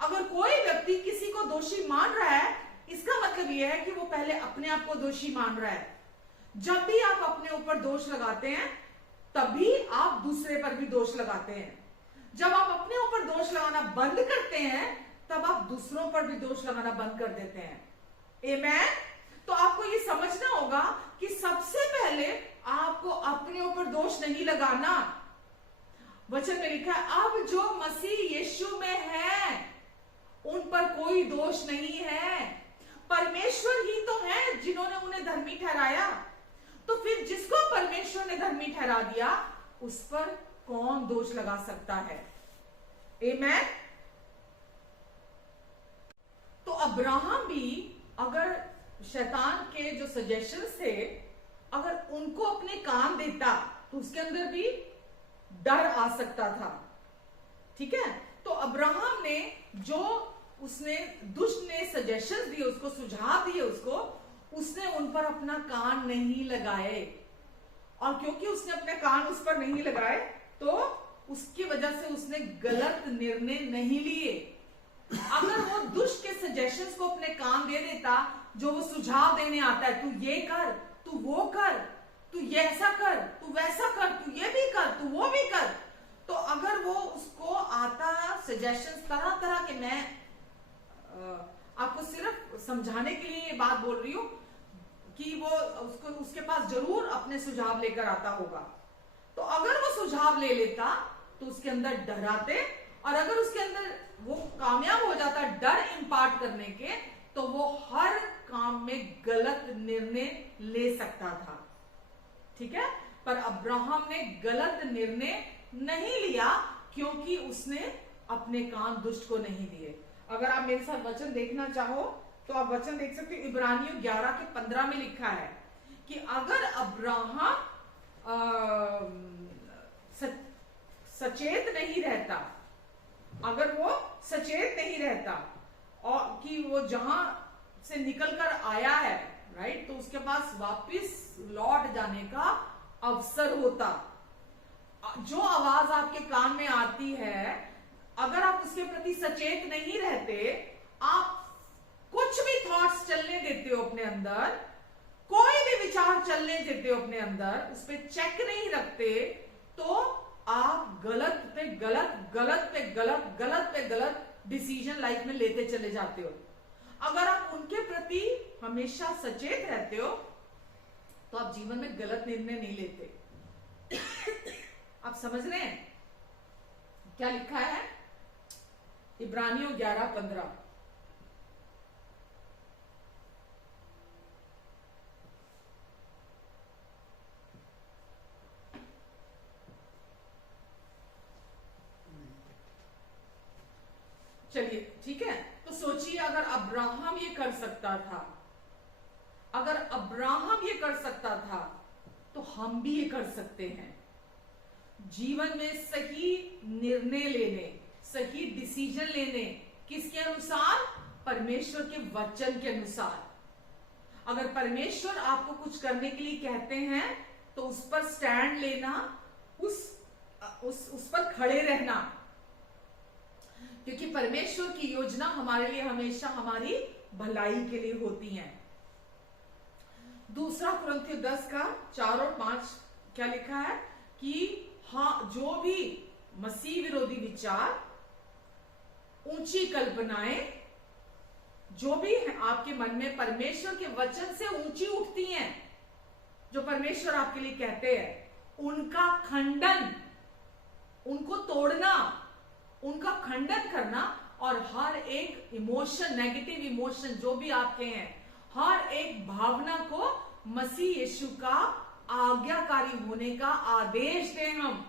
अगर कोई व्यक्ति किसी को दोषी मान रहा है, इसका मतलब यह है कि वो पहले अपने आप को दोषी मान रहा है। जब भी आप अपने ऊपर दोष लगाते हैं, तभी आप दूसरे पर भी दोष लगाते हैं। जब आप अपने ऊपर दोष लगाना बंद करते हैं, तब आप दूसरों पर भी दोष लगाना बंद कर देते हैं। आमेन। तो आपको ये समझना होगा कि सबसे पहले आपको अपने ऊपर दोष नहीं लगाना। वचन में लिखा है, अब जो मसीह यीशु में है उन पर कोई दोष नहीं है। परमेश्वर ही तो है जिन्होंने उन्हें धर्मी ठहराया। तो फिर जिसको परमेश्वर ने धर्मी ठहरा दिया, उस पर कौन दोष लगा सकता है? आमेन। तो अब्राहम भी अगर शैतान के जो सजेशंस थे, अगर उनको अपने काम देता, तो उसके अंदर भी डर आ सकता था। ठीक है। तो अब्राहम ने जो उसने दुष्ट ने सजेशंस दिए, उसको सुझाव दिए, उसने उन पर अपना कान नहीं लगाए। और क्योंकि उसने अपने कान उस पर नहीं लगाए, तो उसकी वजह से उसने गलत निर्णय नहीं लिए। अगर वो दुष्ट के सजेशंस को अपने कान दे देता, जो वो सुझाव देने आता है, तू ये कर, तू वो कर, तू ये ऐसा कर, तू वैसा कर, तू ये भी कर, तू वो भी कर, तो अगर वो उसको आता सजेशंस तरह तरह के, मैं आपको सिर्फ समझाने के लिए ये बात बोल रही हूं कि वो उसके पास जरूर अपने सुझाव लेकर आता होगा। तो अगर वो सुझाव ले लेता, तो उसके अंदर डर आते, और अगर उसके अंदर वो कामयाब हो जाता डर इम्पार्ट करने के, तो वो हर काम में गलत निर्णय ले सकता था। ठीक है। पर अब्राहम ने गलत निर्णय नहीं लिया, क्योंकि उसने अपने कान दुष्ट को नहीं दिए। अगर आप मेरे साथ वचन देखना चाहो, तो आप वचन देख सकते हो। इब्रानियों 11:15 में लिखा है कि अगर अब्राहम सचेत नहीं रहता, अगर वो सचेत नहीं रहता और कि वो जहां से निकलकर आया है, राइट, तो उसके पास वापस लौट जाने का अवसर होता। जो आवाज आपके कान में आती है, अगर आप उसके प्रति सचेत नहीं रहते, आप कुछ भी थॉट्स चलने देते हो अपने अंदर, कोई भी विचार चलने देते हो अपने अंदर, उस पर चेक नहीं रखते, तो आप गलत पे गलत, गलत पे गलत, गलत पे गलत डिसीजन लाइफ में लेते चले जाते हो। अगर आप उनके प्रति हमेशा सचेत रहते हो, तो आप जीवन में गलत निर्णय नहीं लेते। आप समझ रहे हैं क्या लिखा है? इब्रानियों 11:15। चलिए, ठीक है। तो सोचिए, अगर अब्राहम ये कर सकता था, अगर अब्राहम ये कर सकता था, तो हम भी ये कर सकते हैं। जीवन में सही निर्णय लेने, सही डिसीजन लेने, किसके अनुसार? परमेश्वर के वचन के अनुसार। अगर परमेश्वर आपको कुछ करने के लिए कहते हैं, तो उस पर स्टैंड लेना, उस पर खड़े रहना, क्योंकि परमेश्वर की योजना हमारे लिए हमेशा हमारी भलाई के लिए होती है। दूसरा कुरिन्थियों 10:4 और 5 क्या लिखा है कि हाँ, जो भी मसीह विरोधी विचार, ऊंची कल्पनाएं, जो भी है आपके मन में परमेश्वर के वचन से ऊंची उठती हैं, जो परमेश्वर आपके लिए कहते हैं, उनका खंडन, उनको तोड़ना, उनका खंडन करना, और हर एक इमोशन, नेगेटिव इमोशन जो भी आपके हैं, हर एक भावना को मसीह यीशु का आज्ञाकारी होने का आदेश दें हम।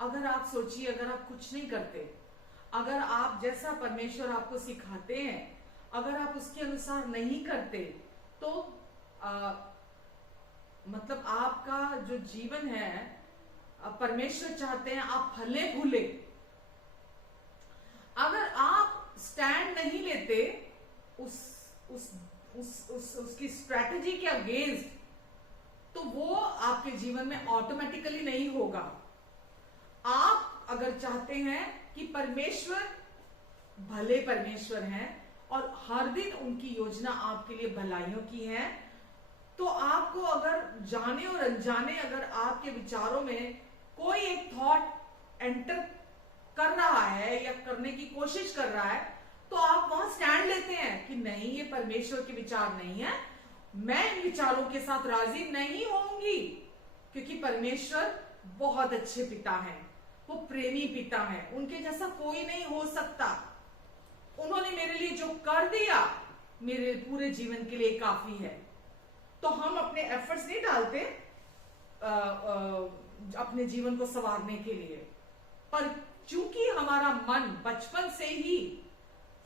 अगर आप सोचिए, अगर आप कुछ नहीं करते, अगर आप जैसा परमेश्वर आपको सिखाते हैं, अगर आप उसके अनुसार नहीं करते, तो मतलब आपका जो जीवन है, परमेश्वर चाहते हैं आप फले फूले। अगर आप स्टैंड नहीं लेते उसकी स्ट्रैटेजी के अगेंस्ट, तो वो आपके जीवन में ऑटोमेटिकली नहीं होगा। आप अगर चाहते हैं कि परमेश्वर भले परमेश्वर हैं और हर दिन उनकी योजना आपके लिए भलाइयों की है, तो आपको अगर जाने और अनजाने अगर आपके विचारों में कोई एक थॉट एंटर कर रहा है या करने की कोशिश कर रहा है, तो आप वहां स्टैंड लेते हैं कि नहीं, ये परमेश्वर के विचार नहीं है, मैं इन विचारों के साथ राजी नहीं होंगी। क्योंकि परमेश्वर बहुत अच्छे पिता हैं, वो प्रेमी पिता हैं, उनके जैसा कोई नहीं हो सकता। उन्होंने मेरे लिए जो कर दिया मेरे पूरे जीवन के लिए काफी है। तो हम अपने एफर्ट्स नहीं डालते अपने जीवन को संवारने के लिए, पर चूंकि हमारा मन बचपन से ही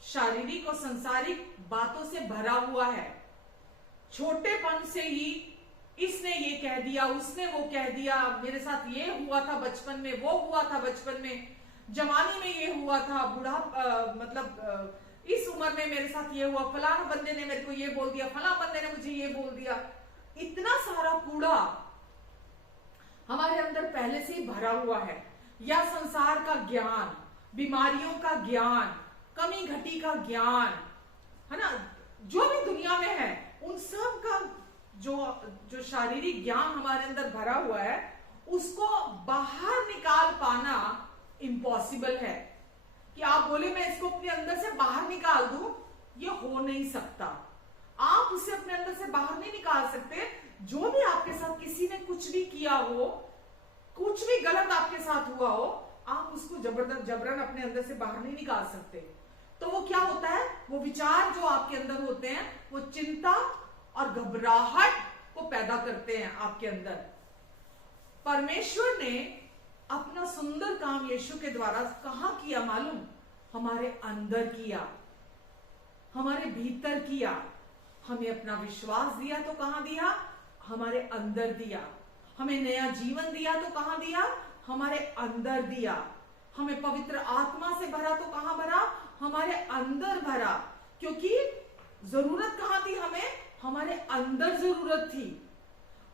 शारीरिक और सांसारिक बातों से भरा हुआ है, छोटेपन से ही इसने ये कह दिया, उसने वो कह दिया, मेरे साथ ये हुआ था बचपन में, वो हुआ था बचपन में, जवानी में ये हुआ था, बूढ़ा मतलब इस उम्र में मेरे साथ ये हुआ, फलाना बंदे ने मेरे को ये बोल दिया, फलाना बंदे ने मुझे ये बोल दिया। इतना सारा कूड़ा हमारे अंदर पहले से ही भरा हुआ है। या संसार का ज्ञान, बीमारियों का ज्ञान, कमी घटी का ज्ञान, है ना, जो भी दुनिया में है उन सब का जो शारीरिक ज्ञान हमारे अंदर भरा हुआ है, उसको बाहर निकाल पाना इम्पॉसिबल है। कि आप बोले मैं इसको अपने अंदर से बाहर निकाल दूं, ये हो नहीं सकता। आप उसे अपने अंदर से बाहर नहीं निकाल सकते। जो भी आपके साथ किसी ने कुछ भी किया हो, कुछ भी गलत आपके साथ हुआ हो, आप उसको जबरन अपने अंदर से बाहर नहीं निकाल सकते। तो वो क्या होता है, वो विचार जो आपके अंदर होते हैं वो चिंता और घबराहट को पैदा करते हैं आपके अंदर। परमेश्वर ने अपना सुंदर काम यीशु के द्वारा कहां किया मालूम? हमारे अंदर किया, हमारे भीतर किया। हमें अपना विश्वास दिया तो कहां दिया? हमारे अंदर दिया। हमें नया जीवन दिया तो कहां दिया? हमारे अंदर दिया। हमें पवित्र आत्मा से भरा तो कहां भरा? हमारे अंदर भरा। क्योंकि जरूरत कहां थी हमें? हमारे अंदर जरूरत थी।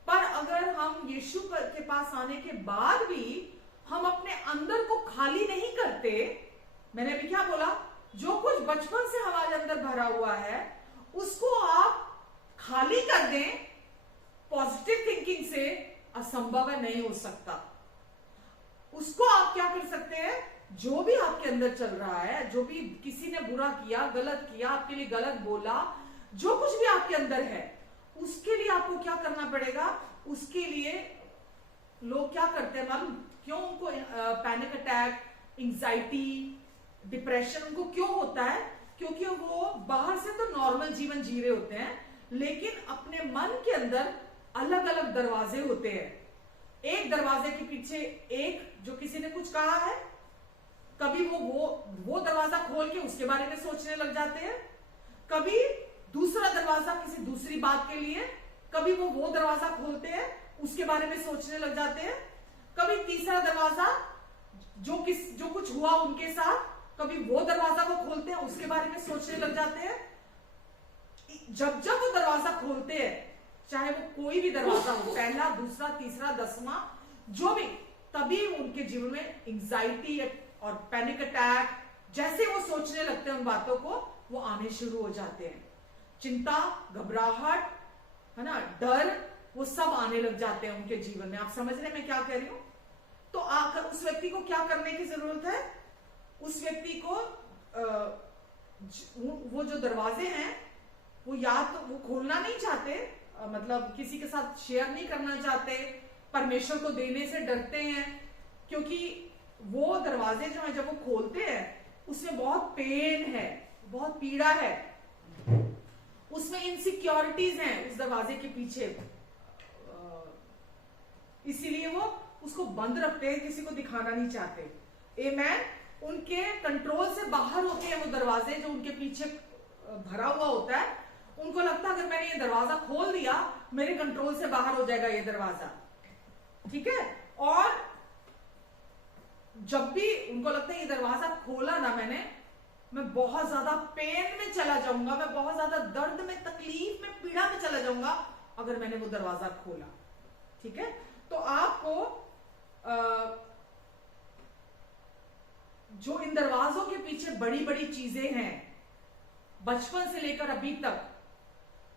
पर अगर हम यीशु के पास आने के बाद भी हम अपने अंदर को खाली नहीं करते, मैंने अभी क्या बोला, जो कुछ बचपन से हमारे अंदर भरा हुआ है उसको आप खाली कर दें पॉजिटिव थिंकिंग से, असंभव है, नहीं हो सकता। उसको आप क्या कर सकते हैं, जो भी आपके अंदर चल रहा है, जो भी किसी ने बुरा किया, गलत किया, आपके लिए गलत बोला, जो कुछ भी आपके अंदर है, उसके लिए आपको क्या करना पड़ेगा? उसके लिए लोग क्या करते हैं मालूम? क्यों उनको पैनिक अटैक, एंजाइटी, डिप्रेशन उनको क्यों होता है? क्योंकि वो बाहर से तो नॉर्मल जीवन जी रहे होते हैं, लेकिन अपने मन के अंदर अलग अलग दरवाजे होते हैं। एक दरवाजे के पीछे एक, जो किसी ने कुछ कहा है, कभी वो दरवाजा खोल के उसके बारे में सोचने लग जाते हैं। कभी दूसरा दरवाजा किसी दूसरी बात के लिए, कभी वो दरवाजा खोलते हैं, उसके बारे में सोचने लग जाते हैं। कभी तीसरा दरवाजा जो कुछ हुआ उनके साथ, कभी वो दरवाजा वो खोलते हैं, उसके बारे में सोचने लग जाते हैं। जब जब वो दरवाजा खोलते हैं, चाहे वो कोई भी दरवाजा हो, पहला, दूसरा, तीसरा, 10वां, जो भी, तभी उनके जीवन में एंजाइटी और पैनिक अटैक, जैसे वो सोचने लगते हैं उन बातों को, वो आने शुरू हो जाते हैं। चिंता, घबराहट, है ना, डर, वो सब आने लग जाते हैं उनके जीवन में। आप समझ रहे हैं मैं क्या कह रही हूं? तो आकर उस व्यक्ति को क्या करने की जरूरत है? उस व्यक्ति को वो जो दरवाजे हैं, वो या तो वो खोलना नहीं चाहते, मतलब किसी के साथ शेयर नहीं करना चाहते, परमेश्वर को देने से डरते हैं, क्योंकि वो दरवाजे जो है जब वो खोलते हैं उसमें बहुत पेन है, बहुत पीड़ा है, उसमें इनसिक्योरिटीज हैं उस दरवाजे के पीछे, इसीलिए वो उसको बंद रखते हैं, किसी को दिखाना नहीं चाहते। आमेन। उनके कंट्रोल से बाहर होते हैं वो दरवाजे जो उनके पीछे भरा हुआ होता है। उनको लगता है अगर मैंने ये दरवाजा खोल दिया मेरे कंट्रोल से बाहर हो जाएगा ये दरवाजा, ठीक है। और जब भी उनको लगता है ये दरवाजा खोला ना मैंने, मैं बहुत ज्यादा पेन में चला जाऊंगा, मैं बहुत ज्यादा दर्द में, तकलीफ में, पीड़ा में चला जाऊंगा अगर मैंने वो दरवाजा खोला, ठीक है। तो आपको जो इन दरवाजों के पीछे बड़ी बड़ी चीजें हैं, बचपन से लेकर अभी तक,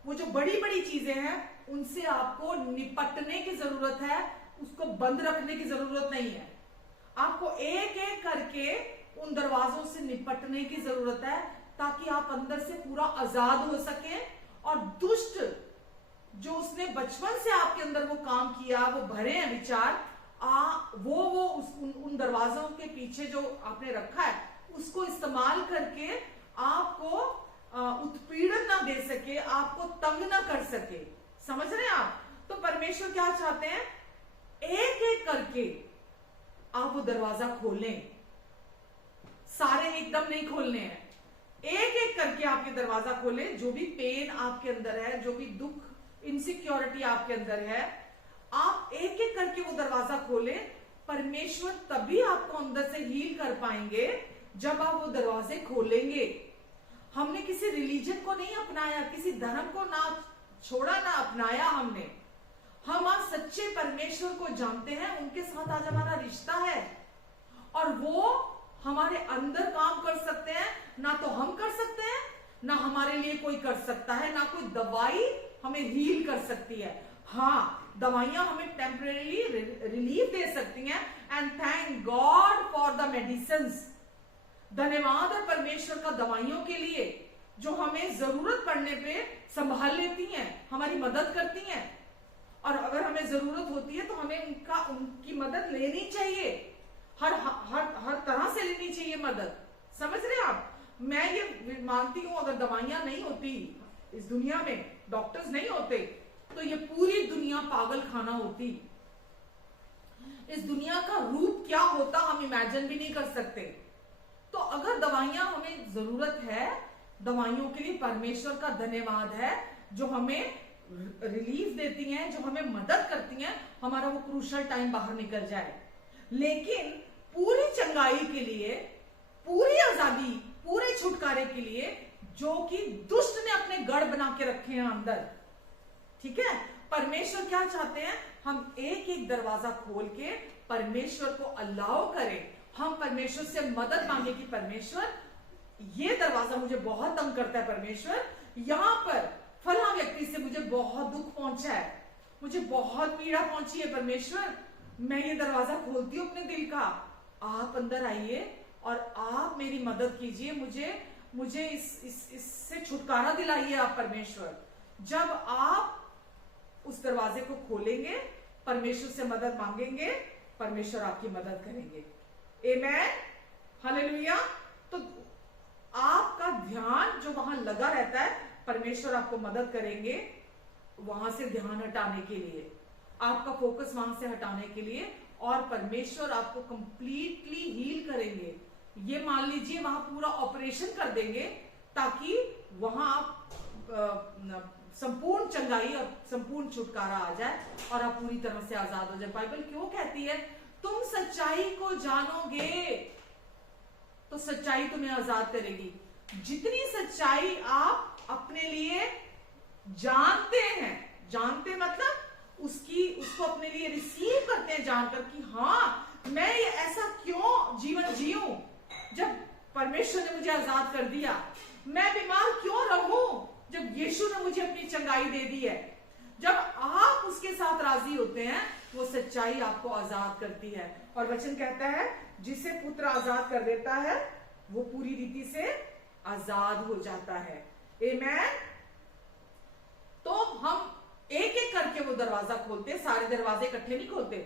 वो जो बड़ी बड़ी चीजें हैं उनसे आपको निपटने की जरूरत है, उसको बंद रखने की जरूरत नहीं है। आपको एक एक करके उन दरवाजों से निपटने की जरूरत है, ताकि आप अंदर से पूरा आजाद हो सके और दुष्ट जो उसने बचपन से आपके अंदर वो काम किया, वो भरे हैं विचार, उन दरवाजों के पीछे जो आपने रखा है उसको इस्तेमाल करके आपको उत्पीड़न ना दे सके, आपको तंग ना कर सके। समझ रहे हैं आप? तो परमेश्वर क्या चाहते हैं, एक एक करके आप वो दरवाजा खोलें, सारे एकदम नहीं खोलने हैं, एक एक करके आप ये दरवाजा खोलें। जो भी पेन आपके अंदर है, जो भी दुख, इनसिक्योरिटी आपके अंदर है, आप एक एक करके वो दरवाजा खोलें। परमेश्वर तभी आपको अंदर से हील कर पाएंगे जब आप वो दरवाजे खोलेंगे। हमने किसी रिलीजन को नहीं अपनाया, किसी धर्म को ना छोड़ा ना अपनाया हमने। हम आज सच्चे परमेश्वर को जानते हैं, उनके साथ आज हमारा रिश्ता है और वो हमारे अंदर काम कर सकते हैं। ना तो हम कर सकते हैं, ना हमारे लिए कोई कर सकता है, ना कोई दवाई हमें हील कर सकती है। हाँ, दवाइयां हमें टेम्परेरी रिलीफ दे सकती हैं, and thank God for the medicines. धन्यवाद है परमेश्वर का दवाइयों के लिए, जो हमें जरूरत पड़ने पे संभाल लेती हैं, हमारी मदद करती हैं। और अगर हमें जरूरत होती है तो हमें उनकी मदद लेनी चाहिए, हर तरह से लेनी चाहिए मदद। समझ रहे हैं आप? मैं ये मानती हूं, अगर दवाइयां नहीं होती इस दुनिया में, डॉक्टर्स नहीं होते, तो ये पूरी दुनिया पागल खाना होती। इस दुनिया का रूप क्या होता हम इमेजिन भी नहीं कर सकते। तो अगर दवाइयां हमें जरूरत है, दवाइयों के लिए परमेश्वर का धन्यवाद है, जो हमें रिलीफ देती हैं, जो हमें मदद करती हैं, हमारा वो क्रूशल टाइम बाहर निकल जाए। लेकिन पूरी चंगाई के लिए, पूरी आजादी, पूरे छुटकारे के लिए, जो कि दुष्ट ने अपने गढ़ बना के रखे हैं अंदर, ठीक है, परमेश्वर क्या चाहते हैं, हम एक एक दरवाजा खोल के परमेश्वर को अलाउ करें। हम परमेश्वर से मदद मांगे कि परमेश्वर, ये दरवाजा मुझे बहुत तंग करता है, परमेश्वर यहां पर फला व्यक्ति से मुझे बहुत दुख पहुंचा है, मुझे बहुत पीड़ा पहुंची है, परमेश्वर मैं ये दरवाजा खोलती हूं अपने दिल का, आप अंदर आइए और आप मेरी मदद कीजिए, मुझे इससे छुटकारा दिलाइए आप परमेश्वर। जब आप उस दरवाजे को खोलेंगे, परमेश्वर से मदद मांगेंगे, परमेश्वर आपकी मदद करेंगे। आमेन, हालेलुया। तो आपका ध्यान जो वहां लगा रहता है, परमेश्वर आपको मदद करेंगे वहां से ध्यान हटाने के लिए, आपका फोकस वहां से हटाने के लिए, और परमेश्वर आपको कंप्लीटली हील करेंगे। ये मान लीजिए वहां पूरा ऑपरेशन कर देंगे, ताकि वहां आप संपूर्ण चंगाई और संपूर्ण छुटकारा आ जाए और आप पूरी तरह से आजाद हो जाए। बाइबल क्यों कहती है, तुम सच्चाई को जानोगे तो सच्चाई तुम्हें आजाद करेगी। जितनी सच्चाई आप अपने लिए जानते हैं, जानते मतलब उसको अपने लिए रिसीव करते हैं, जानकर कि हाँ मैं ये ऐसा क्यों जीवन जीऊं जब परमेश्वर ने मुझे आजाद कर दिया, मैं बीमार क्यों रहूं जब यीशु ने मुझे अपनी चंगाई दे दी है। जब आप उसके साथ राजी होते हैं, वो सच्चाई आपको आजाद करती है। और वचन कहता है, जिसे पुत्र आजाद कर देता है वो पूरी रीति से आजाद हो जाता है। आमेन। तो हम एक एक करके वो दरवाजा खोलते, सारे दरवाजे इकट्ठे नहीं खोलते।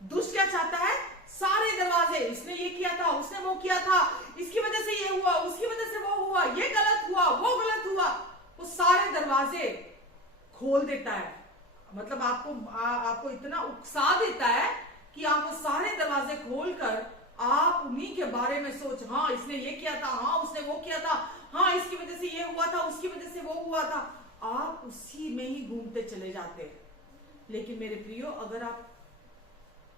दुष्ट क्या चाहता है, सारे दरवाजे, इसने ये किया था, उसने वो किया था, इसकी वजह से ये हुआ, उसकी वजह से वो हुआ, ये गलत हुआ, वो गलत हुआ, वो सारे दरवाजे खोल देता है। मतलब आपको इतना उकसा देता है कि आप वो सारे दरवाजे खोलकर आप उन्हीं के बारे में सोच, हाँ इसने ये किया था, हाँ उसने वो किया था, हाँ इसकी वजह से ये हुआ था, उसकी वजह से वो हुआ था। आप उसी में ही घूमते चले जाते हैं। लेकिन मेरे प्रियो, अगर आप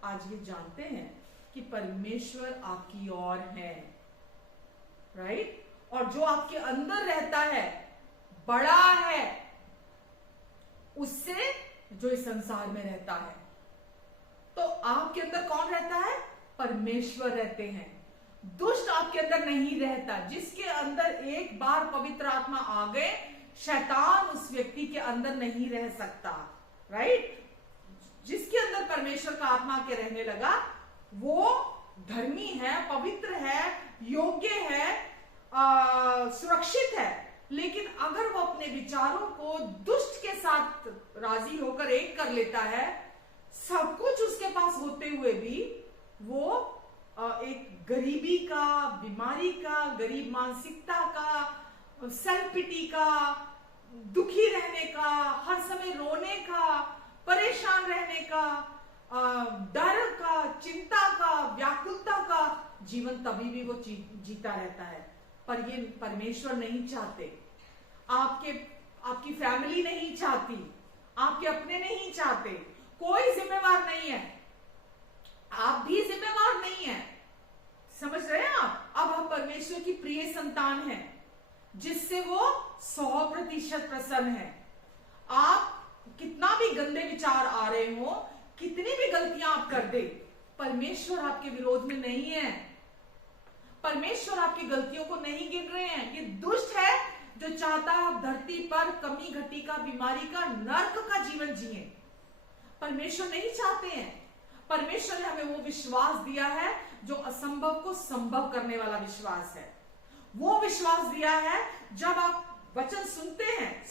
आज ये जानते हैं कि परमेश्वर आपकी ओर है, राइट, और जो आपके अंदर रहता है बड़ा है उससे जो इस संसार में रहता है, तो आपके अंदर कौन रहता है? परमेश्वर रहते हैं। दुष्ट आपके अंदर नहीं रहता। जिसके अंदर एक बार पवित्र आत्मा आ गए, शैतान उस व्यक्ति के अंदर नहीं रह सकता, राइट। जिसके अंदर परमेश्वर का आत्मा के रहने लगा वो धर्मी है, पवित्र है, योग्य है, सुरक्षित है। लेकिन अगर वो अपने विचारों को दुष्ट के साथ राजी होकर एक कर लेता है, सब कुछ उसके पास होते हुए भी वो एक गरीबी का, बीमारी का, गरीब मानसिकता का, सेल्फ पिटी का, दुखी रहने का, हर समय रोने का, परेशान रहने का, डर का, चिंता का, व्याकुलता का जीवन तभी भी वो जीता रहता है। पर ये परमेश्वर नहीं चाहते, आपकी फैमिली नहीं चाहती, आपके अपने नहीं चाहते, कोई जिम्मेवार नहीं है, आप भी जिम्मेवार नहीं है। समझ रहे हैं आप? अब हम परमेश्वर की प्रिय संतान हैं, जिससे वो 100% प्रसन्न है। आप कितना भी गंदे विचार आ रहे हो, कितनी भी गलतियां आप कर दे, परमेश्वर आपके विरोध में नहीं है। परमेश्वर आपकी गलतियों को नहीं गिन रहे हैं। ये दुष्ट है जो चाहता है आप धरती पर कमी घटी का, बीमारी का, नर्क का जीवन जिए। परमेश्वर नहीं चाहते हैं। परमेश्वर ने हमें वो विश्वास दिया है जो असंभव को संभव करने वाला विश्वास है। वो विश्वास दिया है जब आप वचन सुनते हैं,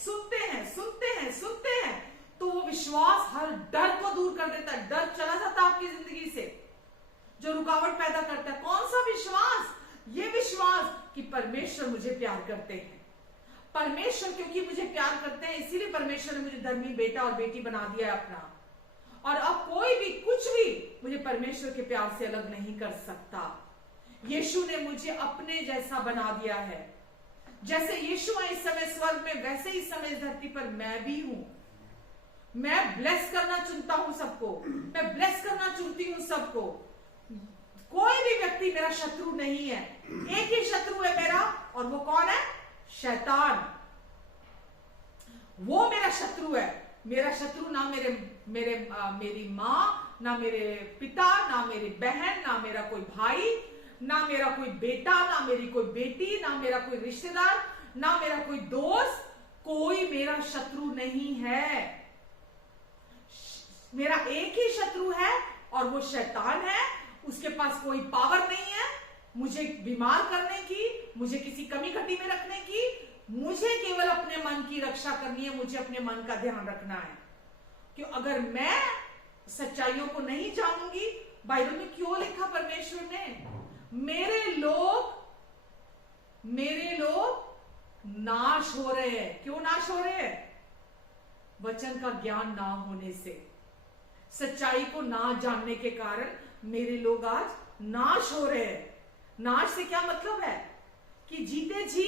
तो वो विश्वास हर डर को दूर कर देता है। डर चला जाता है आपकी जिंदगी से, जो रुकावट पैदा करता है। कौन सा विश्वास? ये विश्वास कि परमेश्वर मुझे प्यार करते हैं। परमेश्वर क्योंकि मुझे प्यार करते हैं, इसीलिए परमेश्वर ने मुझे धर्मी बेटा और बेटी बना दिया है अपना। और अब कोई भी कुछ भी मुझे परमेश्वर के प्यार से अलग नहीं कर सकता। यीशु ने मुझे अपने जैसा बना दिया है। जैसे यीशु है इस समय स्वर्ग में, वैसे ही समय इस धरती पर मैं भी हूं। मैं ब्लेस करना चुनता हूं सबको, मैं ब्लेस करना चुनती हूं सबको। कोई भी व्यक्ति मेरा शत्रु नहीं है। एक ही शत्रु है मेरा, और वो कौन है? शैतान। वो मेरा शत्रु है। मेरा शत्रु ना मेरी माँ, ना मेरे पिता, ना मेरी बहन, ना मेरा कोई भाई, ना मेरा कोई बेटा, ना मेरी कोई बेटी, ना मेरा कोई रिश्तेदार, ना मेरा कोई दोस्त। कोई मेरा शत्रु नहीं है। मेरा एक ही शत्रु है और वो शैतान है। उसके पास कोई पावर नहीं है मुझे बीमार करने की, मुझे किसी कमी घटी में रखने की। मुझे केवल अपने मन की रक्षा करनी है, मुझे अपने मन का ध्यान रखना है। क्यों? अगर मैं सच्चाइयों को नहीं जानूंगी, बाइबल में क्यों लिखा परमेश्वर ने, मेरे लोग नाश हो रहे हैं। क्यों नाश हो रहे हैं? वचन का ज्ञान ना होने से, सच्चाई को ना जानने के कारण मेरे लोग आज नाश हो रहे हैं। नाश से क्या मतलब है? कि जीते जी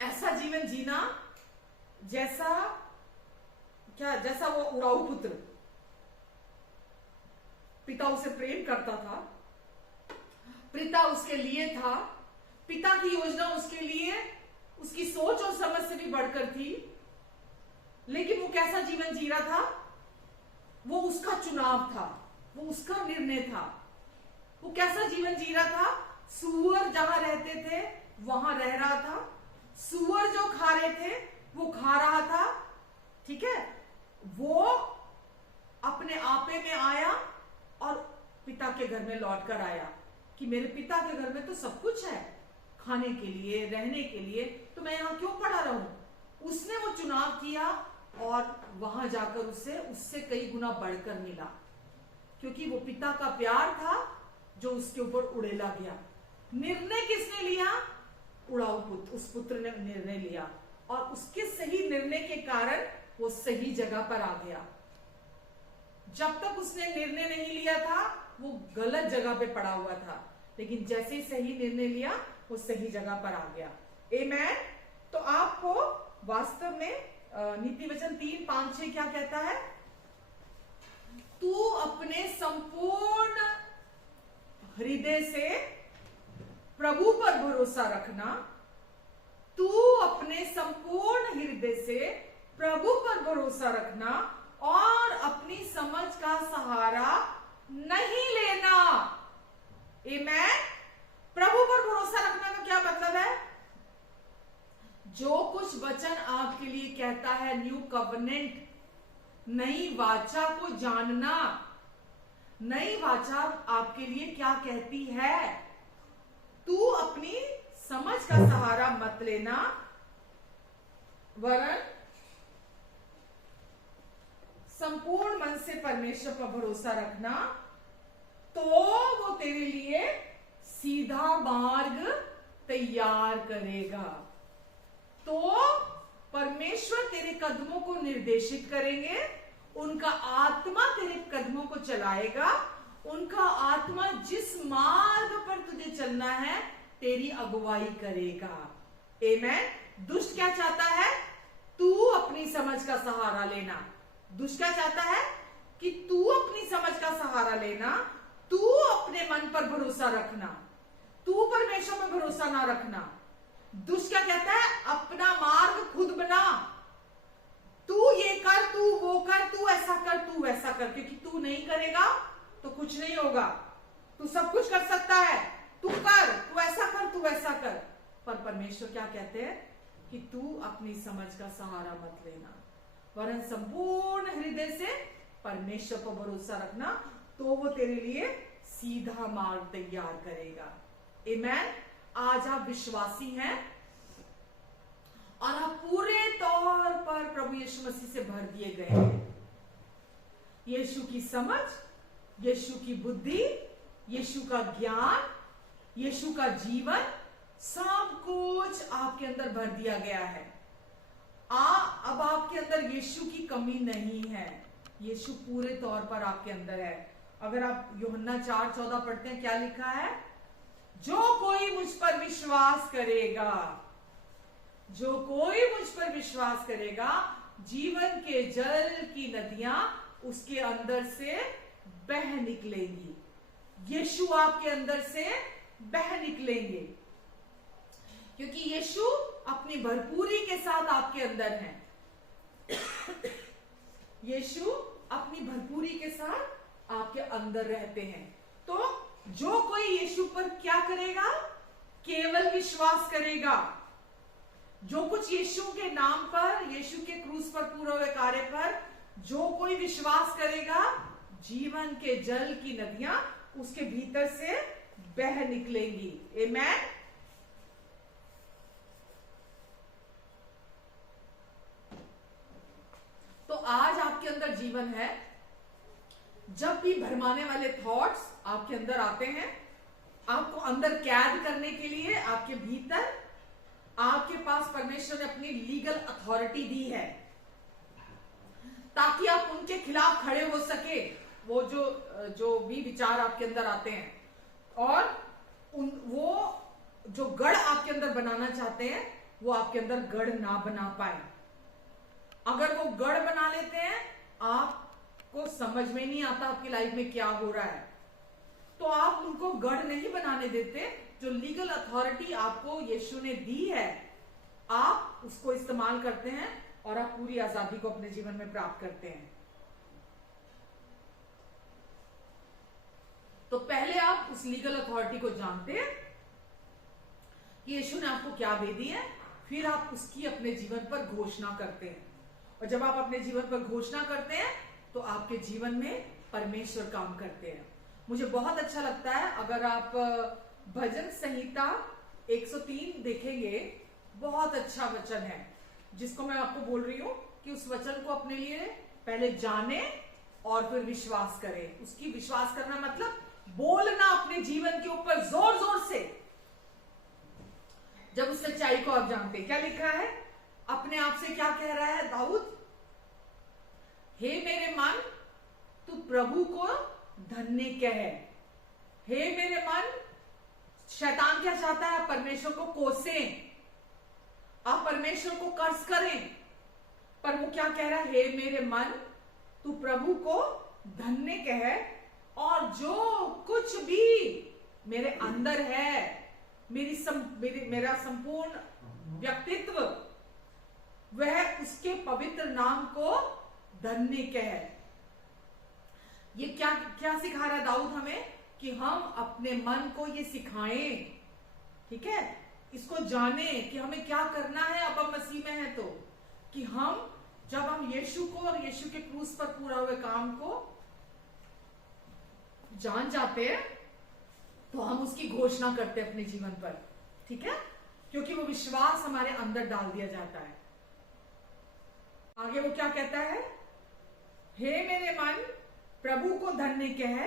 ऐसा जीवन जीना जैसा वो उड़ाऊ पुत्र, पिता उसे प्रेम करता था, पिता उसके लिए था, पिता की योजना उसके लिए, उसकी सोच और समझ से भी बढ़कर थी। लेकिन वो कैसा जीवन जी रहा था? वो उसका चुनाव था, वो उसका निर्णय था। वो कैसा जीवन जी रहा था? सूअर जहां रहते थे वहां रह रहा था, सूअर जो खा रहे थे वो खा रहा था, ठीक है। वो अपने आपे में आया और पिता के घर में लौट कर आया कि मेरे पिता के घर में तो सब कुछ है, खाने के लिए, रहने के लिए, तो मैं यहां क्यों पड़ा रहूं। उसने वो चुनाव किया और वहां जाकर उससे कई गुना बढ़कर मिला, क्योंकि वो पिता का प्यार था जो उसके ऊपर उड़ेला गया। निर्णय किसने लिया? उड़ाऊ पुत्र, उस पुत्र ने निर्णय लिया, और उसके सही निर्णय के कारण वो सही जगह पर आ गया। जब तक उसने निर्णय नहीं लिया था वो गलत जगह पे पड़ा हुआ था, लेकिन जैसे ही सही निर्णय लिया वो सही जगह पर आ गया। आमेन। तो आपको वास्तव में नीति वचन 3:5-6 क्या कहता है? तू अपने संपूर्ण हृदय से प्रभु पर भरोसा रखना। तू अपने संपूर्ण हृदय से प्रभु पर भरोसा रखना और अपनी समझ का सहारा नहीं लेना। आमेन। प्रभु पर भरोसा रखने का क्या मतलब है? जो कुछ वचन आपके लिए कहता है, न्यू कवनेंट, नई वाचा को जानना। नई वाचा आपके लिए क्या कहती है? तू अपनी समझ का सहारा मत लेना, वरन संपूर्ण मन से परमेश्वर पर भरोसा रखना, तो वो तेरे लिए सीधा मार्ग तैयार करेगा। तो परमेश्वर तेरे कदमों को निर्देशित करेंगे, उनका आत्मा तेरे कदमों को चलाएगा, उनका आत्मा जिस मार्ग पर तुझे चलना है तेरी अगुवाई करेगा। आमेन। दुष्ट क्या चाहता है? तू अपनी समझ का सहारा लेना। दुष्ट क्या चाहता है? कि तू अपनी समझ का सहारा लेना, तू अपने मन पर भरोसा रखना, तू परमेश्वर पर भरोसा ना रखना। दुष्ट क्या कहता है? अपना मार्ग खुद बना, तू ये कर, तू वो कर, तू ऐसा कर, तू वैसा कर, क्योंकि तू नहीं करेगा तो कुछ नहीं होगा। तू सब कुछ कर सकता है, तू कर, तू ऐसा कर, तू वैसा कर। पर परमेश्वर क्या कहते हैं? कि तू अपनी समझ का सहारा मत लेना, वरन संपूर्ण हृदय से परमेश्वर पर भरोसा रखना, तो वो तेरे लिए सीधा मार्ग तैयार करेगा। आमेन। आज आप विश्वासी हैं और आप पूरे तौर पर प्रभु यीशु मसीह से भर दिए गए हैं। यीशु की समझ, यीशु की बुद्धि, यीशु का ज्ञान, यीशु का जीवन, सब कुछ आपके अंदर भर दिया गया है। अब आपके अंदर यीशु की कमी नहीं है, यीशु पूरे तौर पर आपके अंदर है। अगर आप यूहन्ना 4:14 पढ़ते हैं, क्या लिखा है? जो कोई मुझ पर विश्वास करेगा, जो कोई मुझ पर विश्वास करेगा, जीवन के जल की नदियां उसके अंदर से बह निकलेंगी। यीशु आपके अंदर से बह निकलेंगे, क्योंकि यीशु अपनी भरपूरी के साथ आपके अंदर है। यीशु अपनी भरपूरी के साथ आपके अंदर रहते हैं। तो जो कोई यीशु पर क्या करेगा? केवल विश्वास करेगा। जो कुछ यीशु के नाम पर, यीशु के क्रूस पर पूरे हुए कार्य पर जो कोई विश्वास करेगा, जीवन के जल की नदियां उसके भीतर से बह निकलेंगी। आमेन। तो आज आपके अंदर जीवन है। जब भी भरमाने वाले थॉट्स आपके अंदर आते हैं, आपको अंदर कैद करने के लिए आपके भीतर, आपके पास परमेश्वर ने अपनी लीगल अथॉरिटी दी है, ताकि आप उनके खिलाफ खड़े हो सके। वो जो भी विचार आपके अंदर आते हैं, और वो जो गढ़ आपके अंदर बनाना चाहते हैं, वो आपके अंदर गढ़ ना बना पाए। अगर वो गढ़ बना लेते हैं, आपको समझ में नहीं आता आपकी लाइफ में क्या हो रहा है, तो आप उनको गढ़ नहीं बनाने देते। जो लीगल अथॉरिटी आपको यीशु ने दी है, आप उसको इस्तेमाल करते हैं और आप पूरी आजादी को अपने जीवन में प्राप्त करते हैं। तो पहले आप उस लीगल अथॉरिटी को जानते हैं कि यीशु ने आपको क्या दे दी है, फिर आप उसकी अपने जीवन पर घोषणा करते हैं। और जब आप अपने जीवन पर घोषणा करते हैं, तो आपके जीवन में परमेश्वर काम करते हैं। मुझे बहुत अच्छा लगता है, अगर आप भजन संहिता 103 देखेंगे, बहुत अच्छा वचन है, जिसको मैं आपको बोल रही हूं कि उस वचन को अपने लिए पहले जाने और फिर विश्वास करें। उसकी विश्वास करना मतलब बोलना अपने जीवन के ऊपर जोर जोर से। जब उस सच्चाई को आप जानते हैं, क्या लिखा है? अपने आप से क्या कह रहा है दाऊद? हे मेरे मन, तू प्रभु को धन्य कहे। हे मेरे मन, शैतान क्या चाहता है? परमेश्वर को कोसे। आप परमेश्वर को कर्ज करें, पर वो क्या कह रहा है? हे मेरे मन, तू प्रभु को धन्य कह, और जो कुछ भी मेरे अंदर है, मेरा संपूर्ण व्यक्तित्व, वह उसके पवित्र नाम को धन्य कह। ये क्या क्या सिखा रहा है दाऊद हमें? कि हम अपने मन को ये सिखाएं, ठीक है, इसको जाने कि हमें क्या करना है अब हम मसीह में हैं, तो कि हम जब हम यीशु को और यीशु के क्रूस पर पूरा हुए काम को जान जाते हैं, तो हम उसकी घोषणा करते हैं अपने जीवन पर, ठीक है, क्योंकि वो विश्वास हमारे अंदर डाल दिया जाता है। आगे वो क्या कहता है? हे मेरे मन, प्रभु को धन्य कह,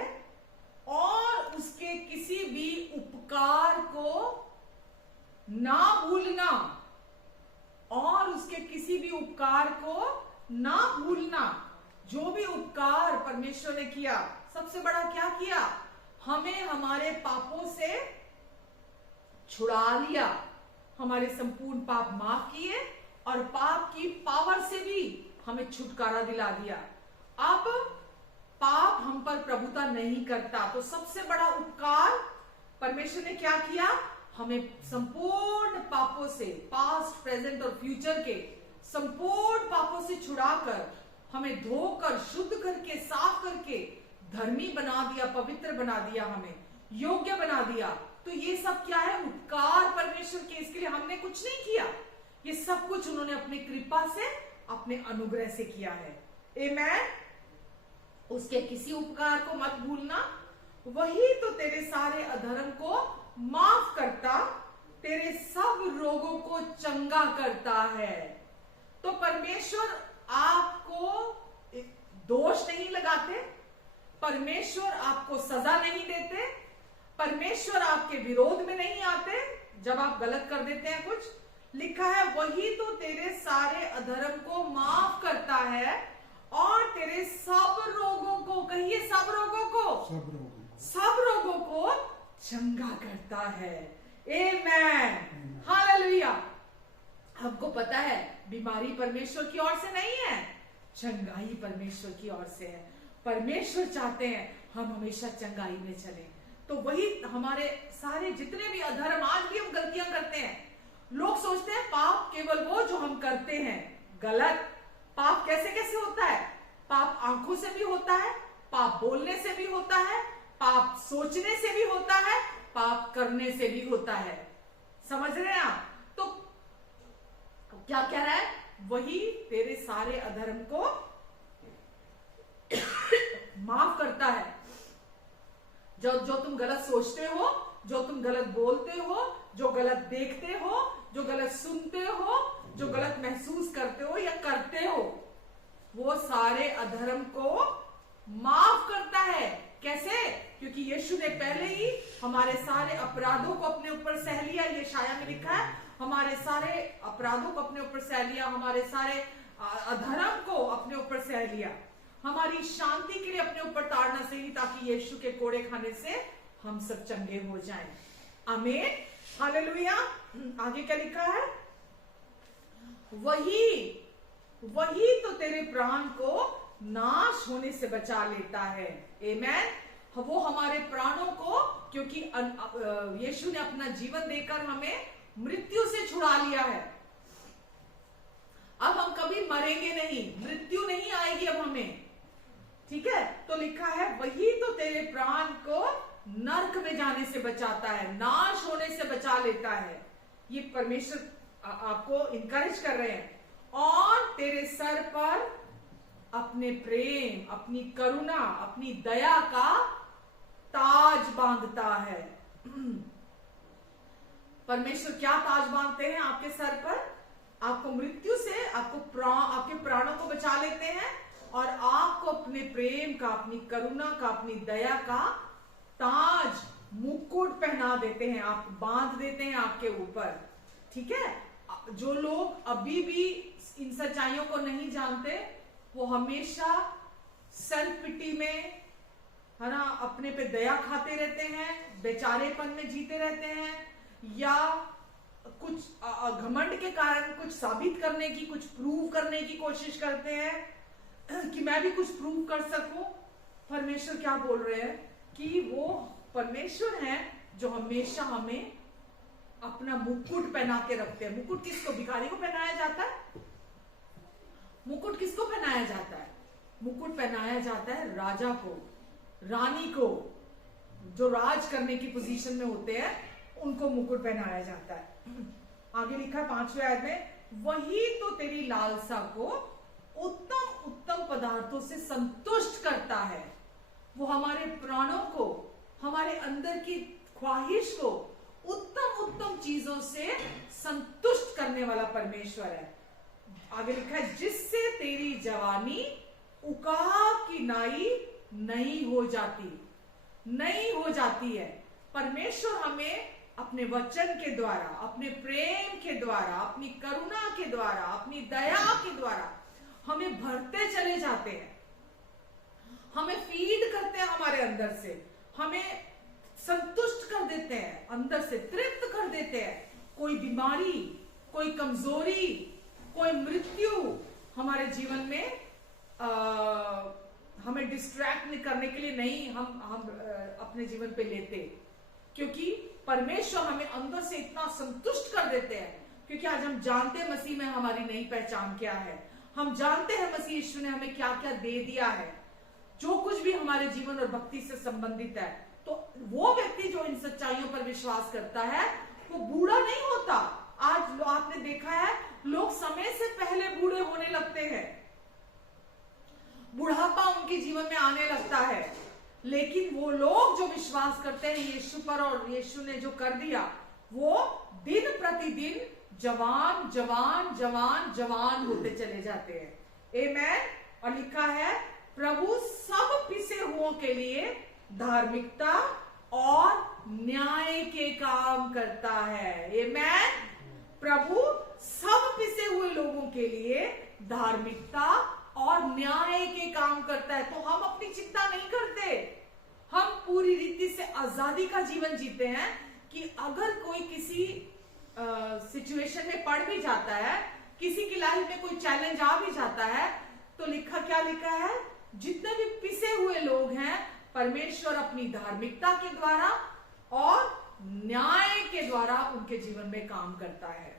और उसके किसी भी उपकार को ना भूलना, और उसके किसी भी उपकार को ना भूलना। जो भी उपकार परमेश्वर ने किया, सबसे बड़ा क्या किया? हमें हमारे पापों से छुड़ा लिया, हमारे संपूर्ण पाप माफ किए, और पाप की पावर से भी हमें छुटकारा दिला दिया। अब पाप हम पर प्रभुता नहीं करता। तो सबसे बड़ा उपकार परमेश्वर ने क्या किया? हमें संपूर्ण पापों से, पास्ट, प्रेजेंट और फ्यूचर के संपूर्ण पापों से छुड़ाकर, हमें धोकर, शुद्ध करके, साफ करके धर्मी बना दिया, पवित्र बना दिया, हमें योग्य बना दिया। तो ये सब क्या है? उपकार परमेश्वर के। इसके लिए हमने कुछ नहीं किया, ये सब कुछ उन्होंने अपनी कृपा से, अपने अनुग्रह से किया है। आमेन। उसके किसी उपकार को मत भूलना, वही तो तेरे सारे अधर्म को माफ करता, तेरे सब रोगों को चंगा करता है। तो परमेश्वर आपको दोष नहीं लगाते, परमेश्वर आपको सजा नहीं देते, परमेश्वर आपके विरोध में नहीं आते जब आप गलत कर देते हैं कुछ। लिखा है वही तो तेरे सारे अधर्म को माफ करता है और तेरे सब रोगों को, कहिए सब रोगों को, सब रोगों को चंगा करता है। आमेन, हालेलुया। हमको पता है बीमारी परमेश्वर की ओर से नहीं है, चंगाई परमेश्वर की ओर से है। परमेश्वर चाहते हैं हम हमेशा चंगाई में चलें। तो वही हमारे सारे जितने भी अधर्म, आज भी हम गलतियां करते हैं। लोग सोचते हैं पाप केवल वो जो हम करते हैं, गलत। पाप कैसे कैसे होता है? पाप आंखों से भी होता है, पाप बोलने से भी होता है, पाप सोचने से भी होता है, पाप करने से भी होता है। समझ रहे हैं आप? तो क्या कह रहा है? वही तेरे सारे अधर्म को माफ करता है। जो तुम गलत सोचते हो, जो तुम गलत बोलते हो, जो गलत देखते हो, जो गलत सुनते हो, जो गलत महसूस करते हो या करते हो, वो सारे अधर्म को माफ करता है। कैसे? क्योंकि यीशु ने पहले ही हमारे सारे अपराधों को अपने ऊपर सह लिया। ये शाया में लिखा है, हमारे सारे अपराधों को अपने ऊपर सह लिया, हमारे सारे अधर्म को अपने ऊपर सह लिया, हमारी शांति के लिए अपने ऊपर ताड़ना सही, ताकि यीशु के कोड़े खाने से हम सब चंगे हो जाएं। आमीन, हालेलुया। आगे क्या लिखा है? वही तो तेरे प्राण को नाश होने से बचा लेता है। आमीन। वो हमारे प्राणों को, क्योंकि यीशु ने अपना जीवन देकर हमें मृत्यु से छुड़ा लिया है। अब हम कभी मरेंगे नहीं, मृत्यु नहीं आएगी अब हमें, ठीक है। तो लिखा है वही तो तेरे प्राण को नरक में जाने से बचाता है, नाश होने से बचा लेता है। ये परमेश्वर आपको इनकरेज कर रहे हैं। और तेरे सर पर अपने प्रेम, अपनी करुणा, अपनी दया का ताज बांधता है। परमेश्वर क्या ताज बांधते हैं आपके सर पर? आपको मृत्यु से, आपके प्राणों को बचा लेते हैं और आपको अपने प्रेम का, अपनी करुणा का, अपनी दया का ताज, मुकुट पहना देते हैं, आप बांध देते हैं आपके ऊपर, ठीक है। जो लोग अभी भी इन सच्चाइयों को नहीं जानते, वो हमेशा सेल्फ पिटी में, है ना, अपने पे दया खाते रहते हैं, बेचारेपन में जीते रहते हैं, या कुछ घमंड के कारण कुछ साबित करने की, कुछ प्रूव करने की कोशिश करते हैं कि मैं भी कुछ प्रूव कर सकूं। परमेश्वर क्या बोल रहे हैं कि वो परमेश्वर हैं जो हमेशा हमें अपना मुकुट पहना के रखते हैं। मुकुट किसको? भिखारी को पहनाया जाता है? मुकुट किसको पहनाया जाता है? मुकुट पहनाया जाता है राजा को, रानी को, जो राज करने की पोजीशन में होते हैं, उनको मुकुट पहनाया जाता है। आगे लिखा है 5वें आयत में, वही तो तेरी लालसा को उत्तम उत्तम पदार्थों से संतुष्ट करता है। वो हमारे प्राणों को, हमारे अंदर की ख्वाहिश को उत्तम उत्तम चीजों से संतुष्ट करने वाला परमेश्वर है। आगे लिखा है, जिससे तेरी जवानी उकाब की नाई नहीं हो जाती, नहीं हो जाती है। परमेश्वर हमें अपने वचन के द्वारा, अपने प्रेम के द्वारा, अपनी करुणा के द्वारा, अपनी दया के द्वारा हमें भरते चले जाते हैं, हमें फीड करते हैं हमारे अंदर से, हमें संतुष्ट कर देते हैं, अंदर से तृप्त कर देते हैं। कोई बीमारी, कोई कमजोरी, कोई मृत्यु हमारे जीवन में हमें डिस्ट्रैक्ट करने के लिए नहीं हम अपने जीवन पे लेते, क्योंकि परमेश्वर हमें अंदर से इतना संतुष्ट कर देते हैं। क्योंकि आज हम जानते हैं मसीह में हमारी नई पहचान क्या है, हम जानते हैं मसीह यीशु ने हमें क्या क्या दे दिया है, जो कुछ भी हमारे जीवन और भक्ति से संबंधित है। तो वो व्यक्ति जो इन सच्चाइयों पर विश्वास करता है वो बूढ़ा नहीं होता। आज आपने देखा है लोग समय से पहले बूढ़े होने लगते हैं, बुढ़ापा उनके जीवन में आने लगता है। लेकिन वो लोग जो विश्वास करते हैं यीशु पर और यीशु ने जो कर दिया, वो दिन प्रतिदिन जवान जवान जवान जवान होते चले जाते हैं। आमेन। और लिखा है, प्रभु सब पिसे हुओं के लिए धार्मिकता और न्याय के काम करता है। आमेन। प्रभु सब पिसे हुए लोगों के लिए धार्मिकता और न्याय के काम करता है। तो हम अपनी चिंता नहीं करते, हम पूरी रीति से आजादी का जीवन जीते हैं कि अगर कोई किसी सिचुएशन में पड़ भी जाता है, किसी की लाइफ में कोई चैलेंज आ भी जाता है, तो क्या लिखा है, जितने भी पिसे हुए लोग हैं परमेश्वर अपनी धार्मिकता के द्वारा और न्याय के द्वारा उनके जीवन में काम करता है।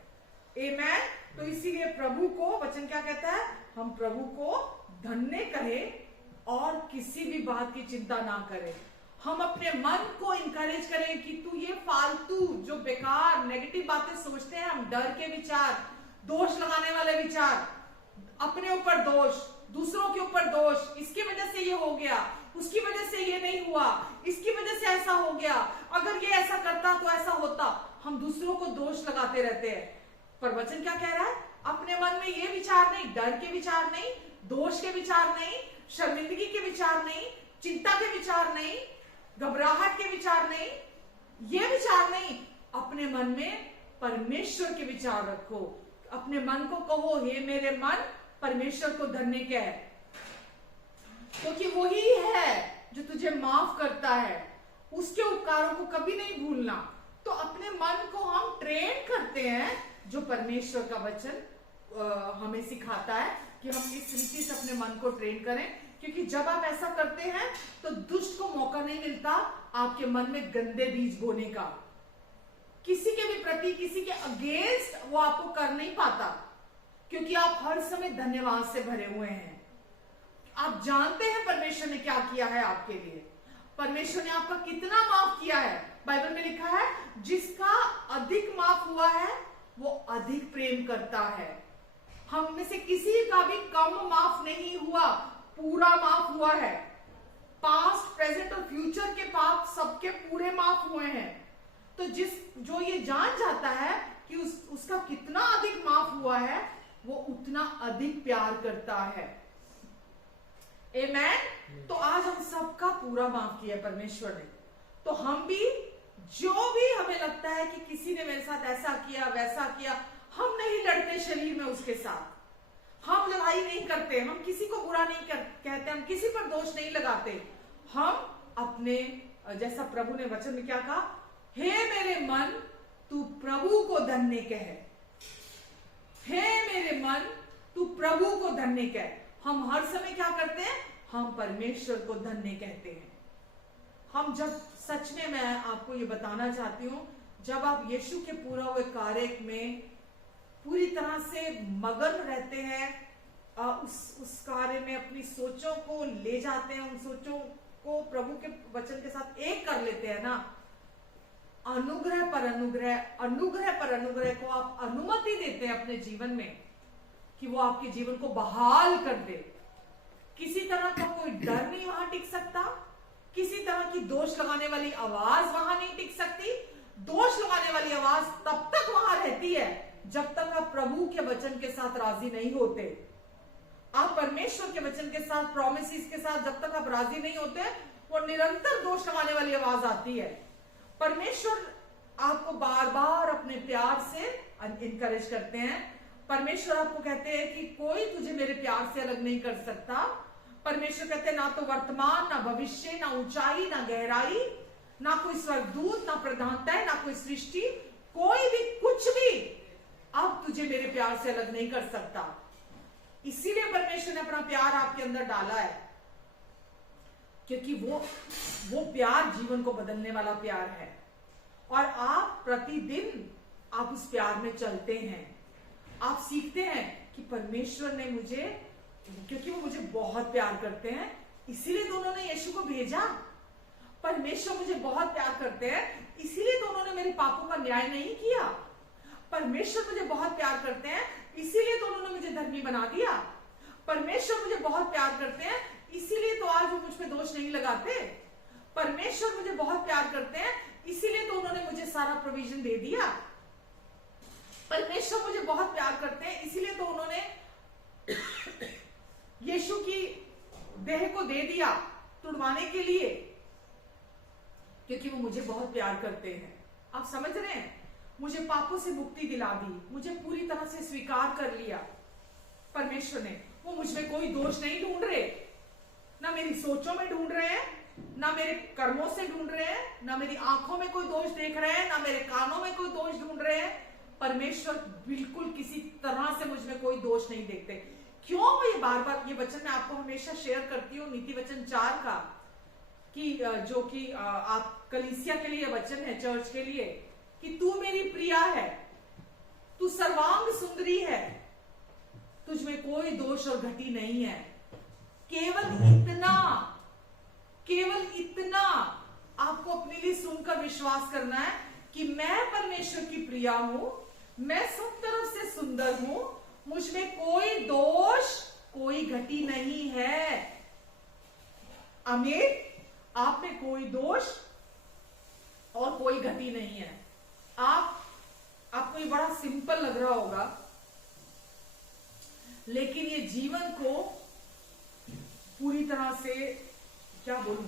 आमेन। तो इसीलिए प्रभु को वचन क्या कहता है, हम प्रभु को धन्य करें और किसी भी बात की चिंता ना करें। हम अपने मन को इंकरेज करें कि तू ये फालतू जो बेकार नेगेटिव बातें सोचते हैं, हम डर के विचार, दोष लगाने वाले विचार, अपने ऊपर दोष, दूसरों के ऊपर दोष, इसकी वजह से ये हो गया, उसकी वजह से ये नहीं हुआ, इसकी वजह से ऐसा हो गया, अगर ये ऐसा करता तो ऐसा होता, हम दूसरों को दोष लगाते रहते हैं। पर वचन क्या कह रहा है, अपने मन में ये विचार नहीं, डर के विचार नहीं, दोष के विचार नहीं, शर्मिंदगी के विचार नहीं, चिंता के विचार नहीं, घबराहट के विचार नहीं, ये विचार नहीं, अपने मन में परमेश्वर के विचार रखो। अपने मन को कहो, हे मेरे मन परमेश्वर को धन्य कह, क्योंकि तो वही है जो तुझे माफ करता है, उसके उपकारों को कभी नहीं भूलना। तो अपने मन को हम ट्रेन करते हैं, जो परमेश्वर का वचन हमें सिखाता है कि हम इस रीति से अपने मन को ट्रेन करें, क्योंकि जब आप ऐसा करते हैं तो दुष्ट को मौका नहीं मिलता आपके मन में गंदे बीज बोने का। किसी के भी प्रति, किसी के अगेंस्ट वो आपको कर नहीं पाता, क्योंकि आप हर समय धन्यवाद से भरे हुए हैं। आप जानते हैं परमेश्वर ने क्या किया है आपके लिए, परमेश्वर ने आपका कितना माफ किया है। बाइबल में लिखा है, जिसका अधिक माफ हुआ है वो अधिक प्रेम करता है। हम में से किसी का भी कम माफ नहीं हुआ, पूरा माफ हुआ है। पास्ट, प्रेजेंट और फ्यूचर के पाप सबके पूरे माफ हुए हैं। तो जो ये जान जाता है कि उसका कितना अधिक माफ हुआ है, वो उतना अधिक प्यार करता है। आमेन। तो आज हम सबका पूरा माफ किया परमेश्वर ने। तो हम भी, जो भी हमें लगता है कि किसी ने मेरे साथ ऐसा किया वैसा किया, हम नहीं लड़ते शरीर में उसके साथ, हम लड़ाई नहीं करते, हम किसी को बुरा नहीं कहते, हम किसी पर दोष नहीं लगाते। हम अपने, जैसा प्रभु ने वचन में क्या कहा, हे मेरे मन तू प्रभु को धन्य कह। हे मेरे मन, तू प्रभु को धन्य कह। हम हर समय क्या करते हैं? हम परमेश्वर को धन्य कहते हैं। हम जब सच में, मैं आपको ये बताना चाहती हूं, जब आप यीशु के पूरा हुए कार्य में पूरी तरह से मगन रहते हैं, उस कार्य में अपनी सोचों को ले जाते हैं, उन सोचों को प्रभु के वचन के साथ एक कर लेते हैं ना, अनुग्रह पर अनुग्रह, अनुग्रह पर अनुग्रह को आप अनुमति देते हैं अपने जीवन में कि वो आपके जीवन को बहाल कर दे। किसी तरह का कोई डर नहीं वहां टिक सकता, किसी तरह की दोष लगाने वाली आवाज वहां नहीं टिक सकती। दोष लगाने वाली आवाज तब तक वहां रहती है जब तक आप प्रभु के वचन के साथ राजी नहीं होते। आप परमेश्वर के वचन के साथ, प्रॉमिसेस के साथ जब तक आप राजी नहीं होते, वो निरंतर दोष लगाने वाली आवाज आती है। परमेश्वर आपको बार बार अपने प्यार से इनकरेज करते हैं। परमेश्वर आपको कहते हैं कि कोई तुझे मेरे प्यार से अलग नहीं कर सकता। परमेश्वर कहते हैं ना तो वर्तमान, ना भविष्य, ना ऊंचाई, ना गहराई, ना कोई स्वर्गदूत, ना प्रधानता, ना कोई सृष्टि, कोई भी कुछ भी अब तुझे मेरे प्यार से अलग नहीं कर सकता। इसीलिए परमेश्वर ने अपना प्यार आपके अंदर डाला है, क्योंकि वो प्यार जीवन को बदलने वाला प्यार है। और आप प्रतिदिन आप उस प्यार में चलते हैं। आप सीखते हैं कि परमेश्वर ने मुझे, क्योंकि वो मुझे बहुत प्यार करते हैं, इसीलिए तो उन्होंने यीशु को भेजा। परमेश्वर मुझे बहुत प्यार करते हैं, इसीलिए तो उन्होंने मेरे पापों का न्याय नहीं किया। परमेश्वर मुझे बहुत प्यार करते हैं, इसीलिए तो उन्होंने मुझे धर्मी बना दिया। परमेश्वर मुझे बहुत प्यार करते हैं, इसीलिए तो आज वो मुझ पे दोष नहीं लगाते। परमेश्वर मुझे बहुत प्यार करते हैं, इसीलिए तो उन्होंने मुझे सारा प्रोविजन दे दिया। परमेश्वर मुझे बहुत प्यार करते हैं, इसीलिए तो उन्होंने यीशु की देह को दे दिया तुड़वाने के लिए, क्योंकि वो मुझे बहुत प्यार करते हैं। आप समझ रहे हैं? मुझे पापों से मुक्ति दिला दी, मुझे पूरी तरह से स्वीकार कर लिया परमेश्वर ने। वो मुझ में कोई दोष नहीं ढूंढ रहे, ना मेरी सोचों में ढूंढ रहे हैं, ना मेरे कर्मों से ढूंढ रहे हैं, ना मेरी आंखों में कोई दोष देख रहे हैं, ना मेरे कानों में कोई दोष ढूंढ रहे हैं। परमेश्वर बिल्कुल किसी तरह से मुझ में कोई दोष नहीं देखते। क्यों? ये बार बार ये वचन मैं आपको हमेशा शेयर करती हूँ, नीति वचन 4 का, कि जो कि आप कलीसिया के लिए वचन है, चर्च के लिए, कि तू मेरी प्रिया है, तू सर्वांग सुंदरी है, तुझ में कोई दोष और घटी नहीं है। केवल इतना आपको अपने लिए सुनकर विश्वास करना है कि मैं परमेश्वर की प्रिया हूं, मैं सब तरफ से सुंदर हूं, मुझ में कोई दोष, कोई घटी नहीं है। आमीन। आप में कोई दोष और कोई घटी नहीं है। आपको ये बड़ा सिंपल लग रहा होगा, लेकिन ये जीवन को पूरी तरह से, क्या बोलूं,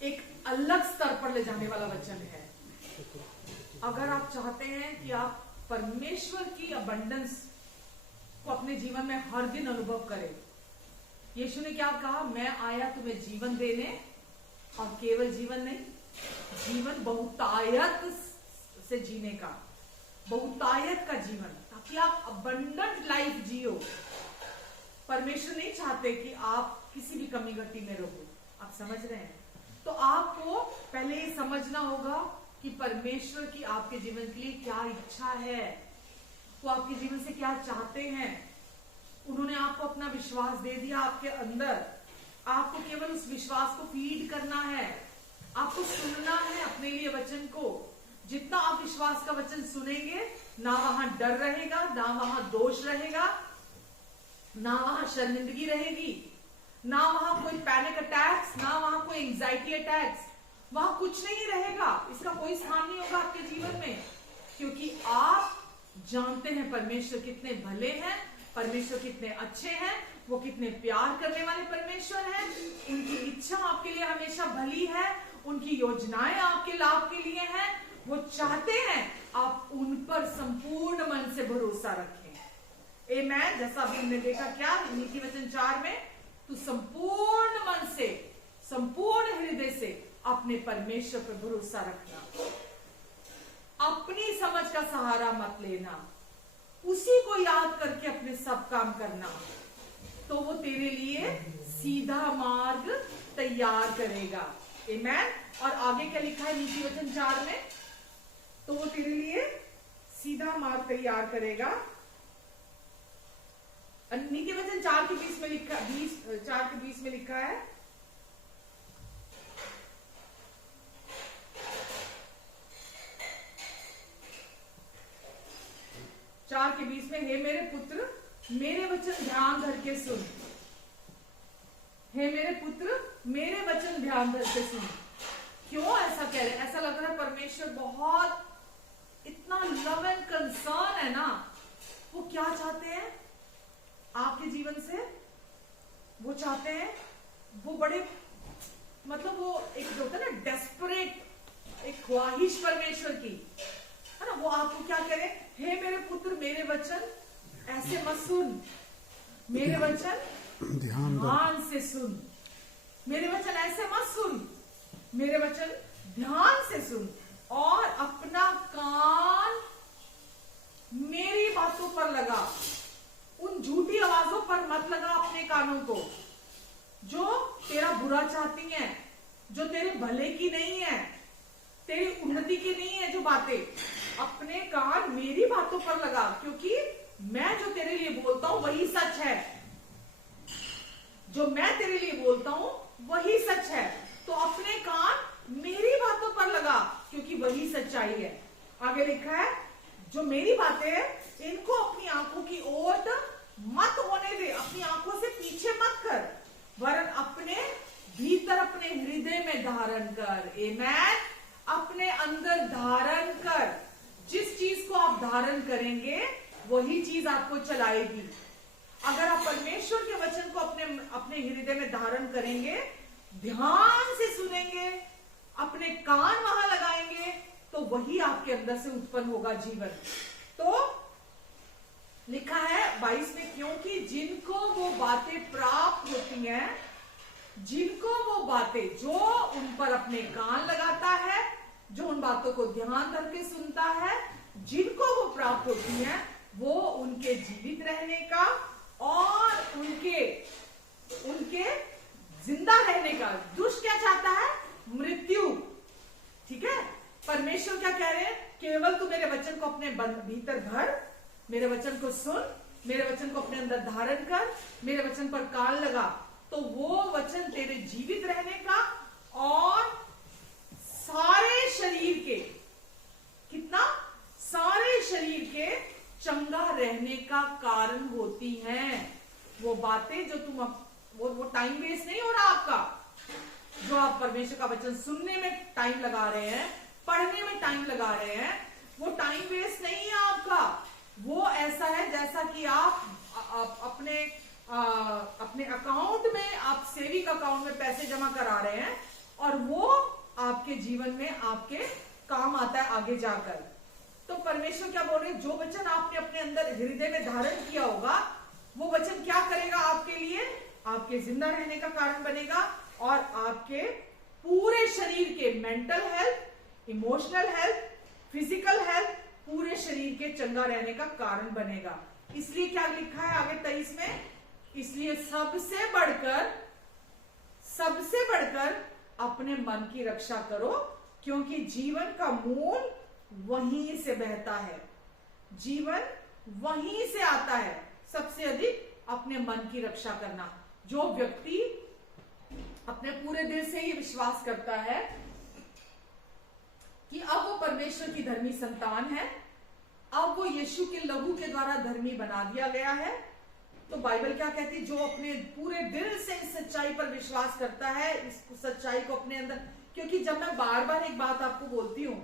एक अलग स्तर पर ले जाने वाला वचन है। अगर आप चाहते हैं कि आप परमेश्वर की अबंडेंस को अपने जीवन में हर दिन अनुभव करें, यीशु ने क्या कहा? मैं आया तुम्हें जीवन देने, और केवल जीवन नहीं, जीवन बहुतायत से जीने का, बहुतायत का जीवन, ताकि आप अबंडेंट लाइफ जियो। परमेश्वर नहीं चाहते कि आप किसी भी कमी घटी में रहो। आप समझ रहे हैं? तो आपको पहले ये समझना होगा कि परमेश्वर की आपके जीवन के लिए क्या इच्छा है, वो आपके जीवन से क्या चाहते हैं। उन्होंने आपको अपना विश्वास दे दिया आपके अंदर, आपको केवल उस विश्वास को फीड करना है, आपको सुनना है अपने लिए वचन को। जितना आप विश्वास का वचन सुनेंगे, ना वहां डर रहेगा, ना वहां दोष रहेगा, ना वहां शर्मिंदगी रहेगी, ना वहां कोई पैनिक अटैक्स, ना वहां कोई एंजाइटी अटैक्स, वहां कुछ नहीं रहेगा। इसका कोई स्थान नहीं होगा आपके जीवन में, क्योंकि आप जानते हैं परमेश्वर कितने भले हैं, परमेश्वर कितने अच्छे हैं, वो कितने प्यार करने वाले परमेश्वर हैं। उनकी इच्छा आपके लिए हमेशा भली है, उनकी योजनाएं आपके लाभ के लिए हैं। वो चाहते हैं आप उन पर संपूर्ण मन से भरोसा रखें। आमीन। जैसा अभी हमने देखा, क्या नीति वचन 4 में, तू संपूर्ण मन से, संपूर्ण हृदय से अपने परमेश्वर पर भरोसा रखना। का सहारा मत लेना, उसी को याद करके अपने सब काम करना, तो वो तेरे लिए सीधा मार्ग तैयार करेगा। आमेन। और आगे क्या लिखा है नीति वचन 4 में, तो वो तेरे लिए सीधा मार्ग तैयार करेगा। नीति वचन 4 के 20 में लिखा, 4 के 20 में लिखा है, हे मेरे पुत्र मेरे वचन ध्यान धर के सुन, हे मेरे पुत्र मेरे वचन ध्यान धर के सुन। क्यों ऐसा कह रहे हैं? ऐसा लग रहा है परमेश्वर बहुत इतना लव एंड कंसर्न है ना, वो क्या चाहते हैं आपके जीवन से? वो चाहते हैं, वो बड़े मतलब वो एक जो होता है ना डेस्परेट, एक ख्वाहिश परमेश्वर की है ना, वो आपको क्या करे, हे मेरे पुत्र मेरे वचन ऐसे मत सुन, मेरे वचन ध्यान से सुन, मेरे वचन ऐसे मत सुन, मेरे वचन ध्यान से सुन, और अपना कान मेरी बातों पर लगा। उन झूठी आवाजों पर मत लगा अपने कानों को, जो तेरा बुरा चाहती हैं, जो तेरे भले की नहीं है, तेरी उन्नति की नहीं है जो बातें। अपने कान मेरी बातों पर लगा, क्योंकि मैं जो तेरे लिए बोलता हूं वही सच है, जो मैं तेरे लिए बोलता हूं वही सच है। तो अपने कान मेरी बातों पर लगा, क्योंकि वही सच्चाई है। आगे लिखा है, जो मेरी बातें हैं इनको अपनी आंखों की ओर मत होने दे, अपनी आंखों से पीछे मत कर, वरन अपने भीतर अपने हृदय में धारण कर। आमेन। अपने अंदर धारण कर। जिस चीज को आप धारण करेंगे वही चीज आपको चलाएगी। अगर आप परमेश्वर के वचन को अपने हृदय में धारण करेंगे, ध्यान से सुनेंगे, अपने कान वहां लगाएंगे, तो वही आपके अंदर से उत्पन्न होगा जीवन। तो लिखा है 22 में, क्योंकि जिनको वो बातें प्राप्त होती हैं, जिनको वो बातें, जो उन पर अपने कान लगाता है, जो उन बातों को ध्यान करके सुनता है, जिनको वो प्राप्त होती हैं, वो उनके जीवित रहने का और उनके जिंदा रहने का। दुष्ट क्या चाहता है? मृत्यु। ठीक है। परमेश्वर क्या कह रहे हैं? केवल तू मेरे वचन को अपने भीतर भर, मेरे वचन को सुन, मेरे वचन को अपने अंदर धारण कर, मेरे वचन पर कान लगा, तो वो वचन तेरे जीवित रहने का और सारे शरीर के, कितना? सारे शरीर के चंगा रहने का कारण होती हैं। वो बातें जो तुम वो टाइम वेस्ट नहीं हो रहा आपका, जो आप परमेश्वर का वचन सुनने में टाइम लगा रहे हैं, पढ़ने में टाइम लगा रहे हैं, वो टाइम वेस्ट नहीं है आपका। वो ऐसा है जैसा कि आप अपने अकाउंट में, आप सेविंग अकाउंट में पैसे जमा करा रहे हैं, और वो आपके जीवन में आपके काम आता है आगे जाकर। तो परमेश्वर क्या बोल रहे हैं? जो वचन आपने अपने अंदर हृदय में धारण किया होगा, वो वचन क्या करेगा आपके लिए? आपके जिंदा रहने का कारण बनेगा, और आपके पूरे शरीर के mental health, emotional health, physical health, पूरे शरीर के चंगा रहने का कारण बनेगा। इसलिए क्या लिखा है आगे 23 में? इसलिए सबसे बढ़कर अपने मन की रक्षा करो, क्योंकि जीवन का मूल वहीं से बहता है, जीवन वहीं से आता है। सबसे अधिक अपने मन की रक्षा करना। जो व्यक्ति अपने पूरे दिल से ही विश्वास करता है कि अब वो परमेश्वर की धर्मी संतान है, अब वो यीशु के लहू के द्वारा धर्मी बना दिया गया है, तो बाइबल क्या कहती है? जो अपने पूरे दिल से इस सच्चाई पर विश्वास करता है, इस सच्चाई को अपने अंदर, क्योंकि जब मैं बार बार एक बात आपको बोलती हूं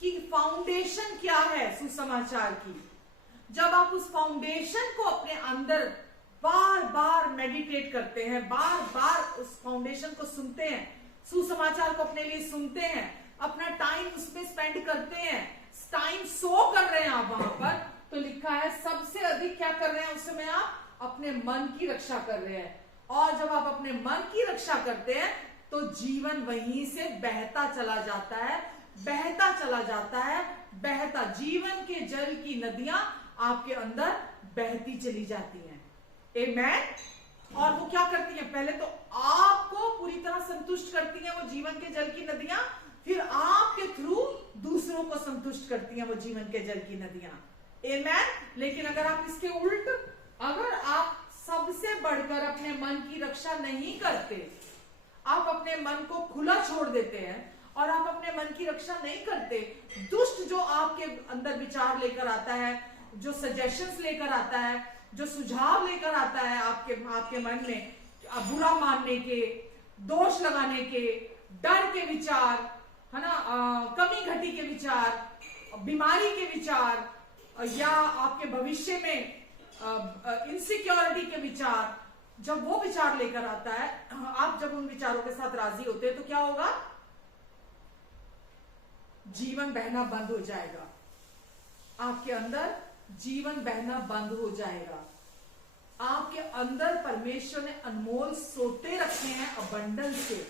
कि फाउंडेशन क्या है सुसमाचार की, जब आप उस फाउंडेशन को अपने अंदर बार बार मेडिटेट करते हैं, बार बार उस फाउंडेशन को सुनते हैं, सुसमाचार को अपने लिए सुनते हैं, अपना टाइम उसमें स्पेंड करते हैं, टाइम सो कर रहे हैं आप वहां पर, तो लिखा है सबसे अधिक क्या कर रहे हैं उस समय? आप अपने मन की रक्षा कर रहे हैं। और जब आप अपने मन की रक्षा करते हैं तो जीवन वहीं से बहता चला जाता है। बहता चला जाता है, बहता, जीवन के जल की नदियां आपके अंदर बहती चली जाती हैं। आमेन। और वो क्या करती हैं? पहले तो आपको पूरी तरह संतुष्ट करती हैं वो जीवन के जल की नदियां, फिर आपके थ्रू दूसरों को संतुष्ट करती हैं वो जीवन के जल की नदियां। आमेन। लेकिन अगर आप इसके उल्ट, अगर आप सबसे बढ़कर अपने मन की रक्षा नहीं करते, आप अपने मन को खुला छोड़ देते हैं और आप अपने मन की रक्षा नहीं करते, दुष्ट जो आपके अंदर विचार लेकर आता है, जो सजेशंस लेकर आता है, जो सुझाव लेकर आता है आपके मन में, बुरा मानने के, दोष लगाने के, डर के विचार, है ना, कमी घटी के विचार, बीमारी के विचार, या आपके भविष्य में इनसिक्योरिटी के विचार, जब वो विचार लेकर आता है, आप जब उन विचारों के साथ राजी होते हैं तो क्या होगा? जीवन बहना बंद हो जाएगा, आपके अंदर जीवन बहना बंद हो जाएगा। आपके अंदर परमेश्वर ने अनमोल सोते रखे हैं अबंडेंस से,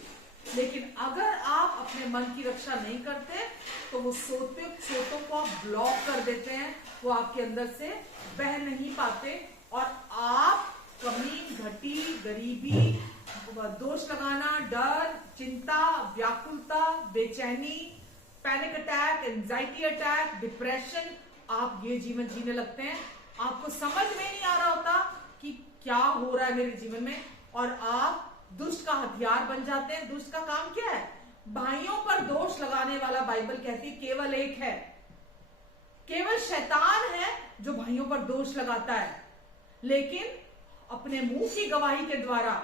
लेकिन अगर आप अपने मन की रक्षा नहीं करते तो वो सोतों को आप ब्लॉक कर देते हैं, वो आपके अंदर से बह नहीं पाते और आप कमी घटी, गरीबी, दोष लगाना, डर, चिंता, व्याकुलता, बेचैनी, panic attack, anxiety attack, depression, आप ये जीवन जीने लगते हैं। आपको समझ में नहीं आ रहा होता कि क्या हो रहा है मेरे जीवन में, और आप दुष्ट का हथियार बन जाते हैं। दुष्ट का काम क्या है? भाइयों पर दोष लगाने वाला बाइबल कहती है केवल एक है, केवल शैतान है जो भाइयों पर दोष लगाता है। लेकिन अपने मुंह की गवाही के द्वारा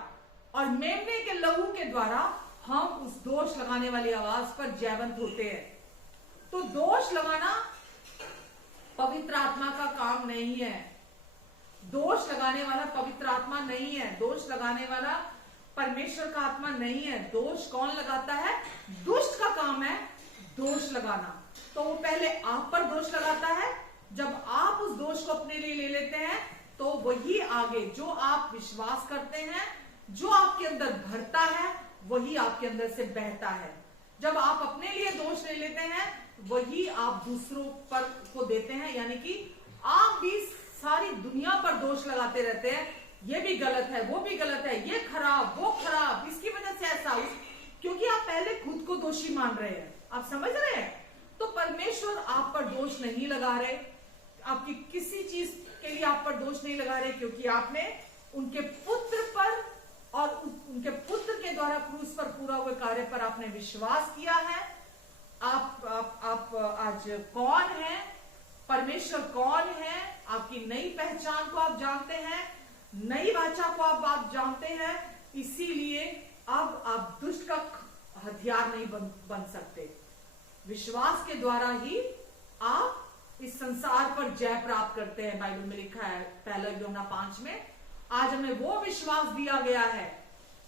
और मेमने के लहू के द्वारा हम उस दोष लगाने वाली आवाज पर जयवंत होते हैं। तो दोष लगाना पवित्र आत्मा का काम नहीं है। दोष लगाने वाला पवित्र आत्मा नहीं है, दोष लगाने वाला परमेश्वर का आत्मा नहीं है। दोष कौन लगाता है? दुष्ट का काम है दोष लगाना। तो वो पहले आप पर दोष लगाता है, जब आप उस दोष को अपने लिए ले लेते हैं तो वही आगे जो आप विश्वास करते हैं, जो आपके अंदर भरता है, वही आपके अंदर से बहता है। जब आप अपने लिए दोष ले लेते हैं वही आप दूसरों पर को देते हैं, यानी कि आप भी सारी दुनिया पर दोष लगाते रहते हैं, ये भी गलत है, वो भी गलत है, ये खराब, वो खराब, इसकी वजह से ऐसा, क्योंकि आप पहले खुद को दोषी मान रहे हैं। आप समझ रहे हैं? तो परमेश्वर आप पर दोष नहीं लगा रहे, आपकी किसी चीज के लिए आप पर दोष नहीं लगा रहे, क्योंकि आपने उनके पुत्र पर और उनके पुत्र के द्वारा क्रूस पर पूरा हुए कार्य पर आपने विश्वास किया है। आप आज कौन है, परमेश्वर कौन है, आपकी नई पहचान को आप जानते हैं, नई वाचा को आप जानते हैं। इसीलिए अब आप दुष्ट का हथियार नहीं बन सकते। विश्वास के द्वारा ही आप इस संसार पर जय प्राप्त करते हैं। बाइबल में लिखा है 1 यूहन्ना 5 में, आज हमें वो विश्वास दिया गया है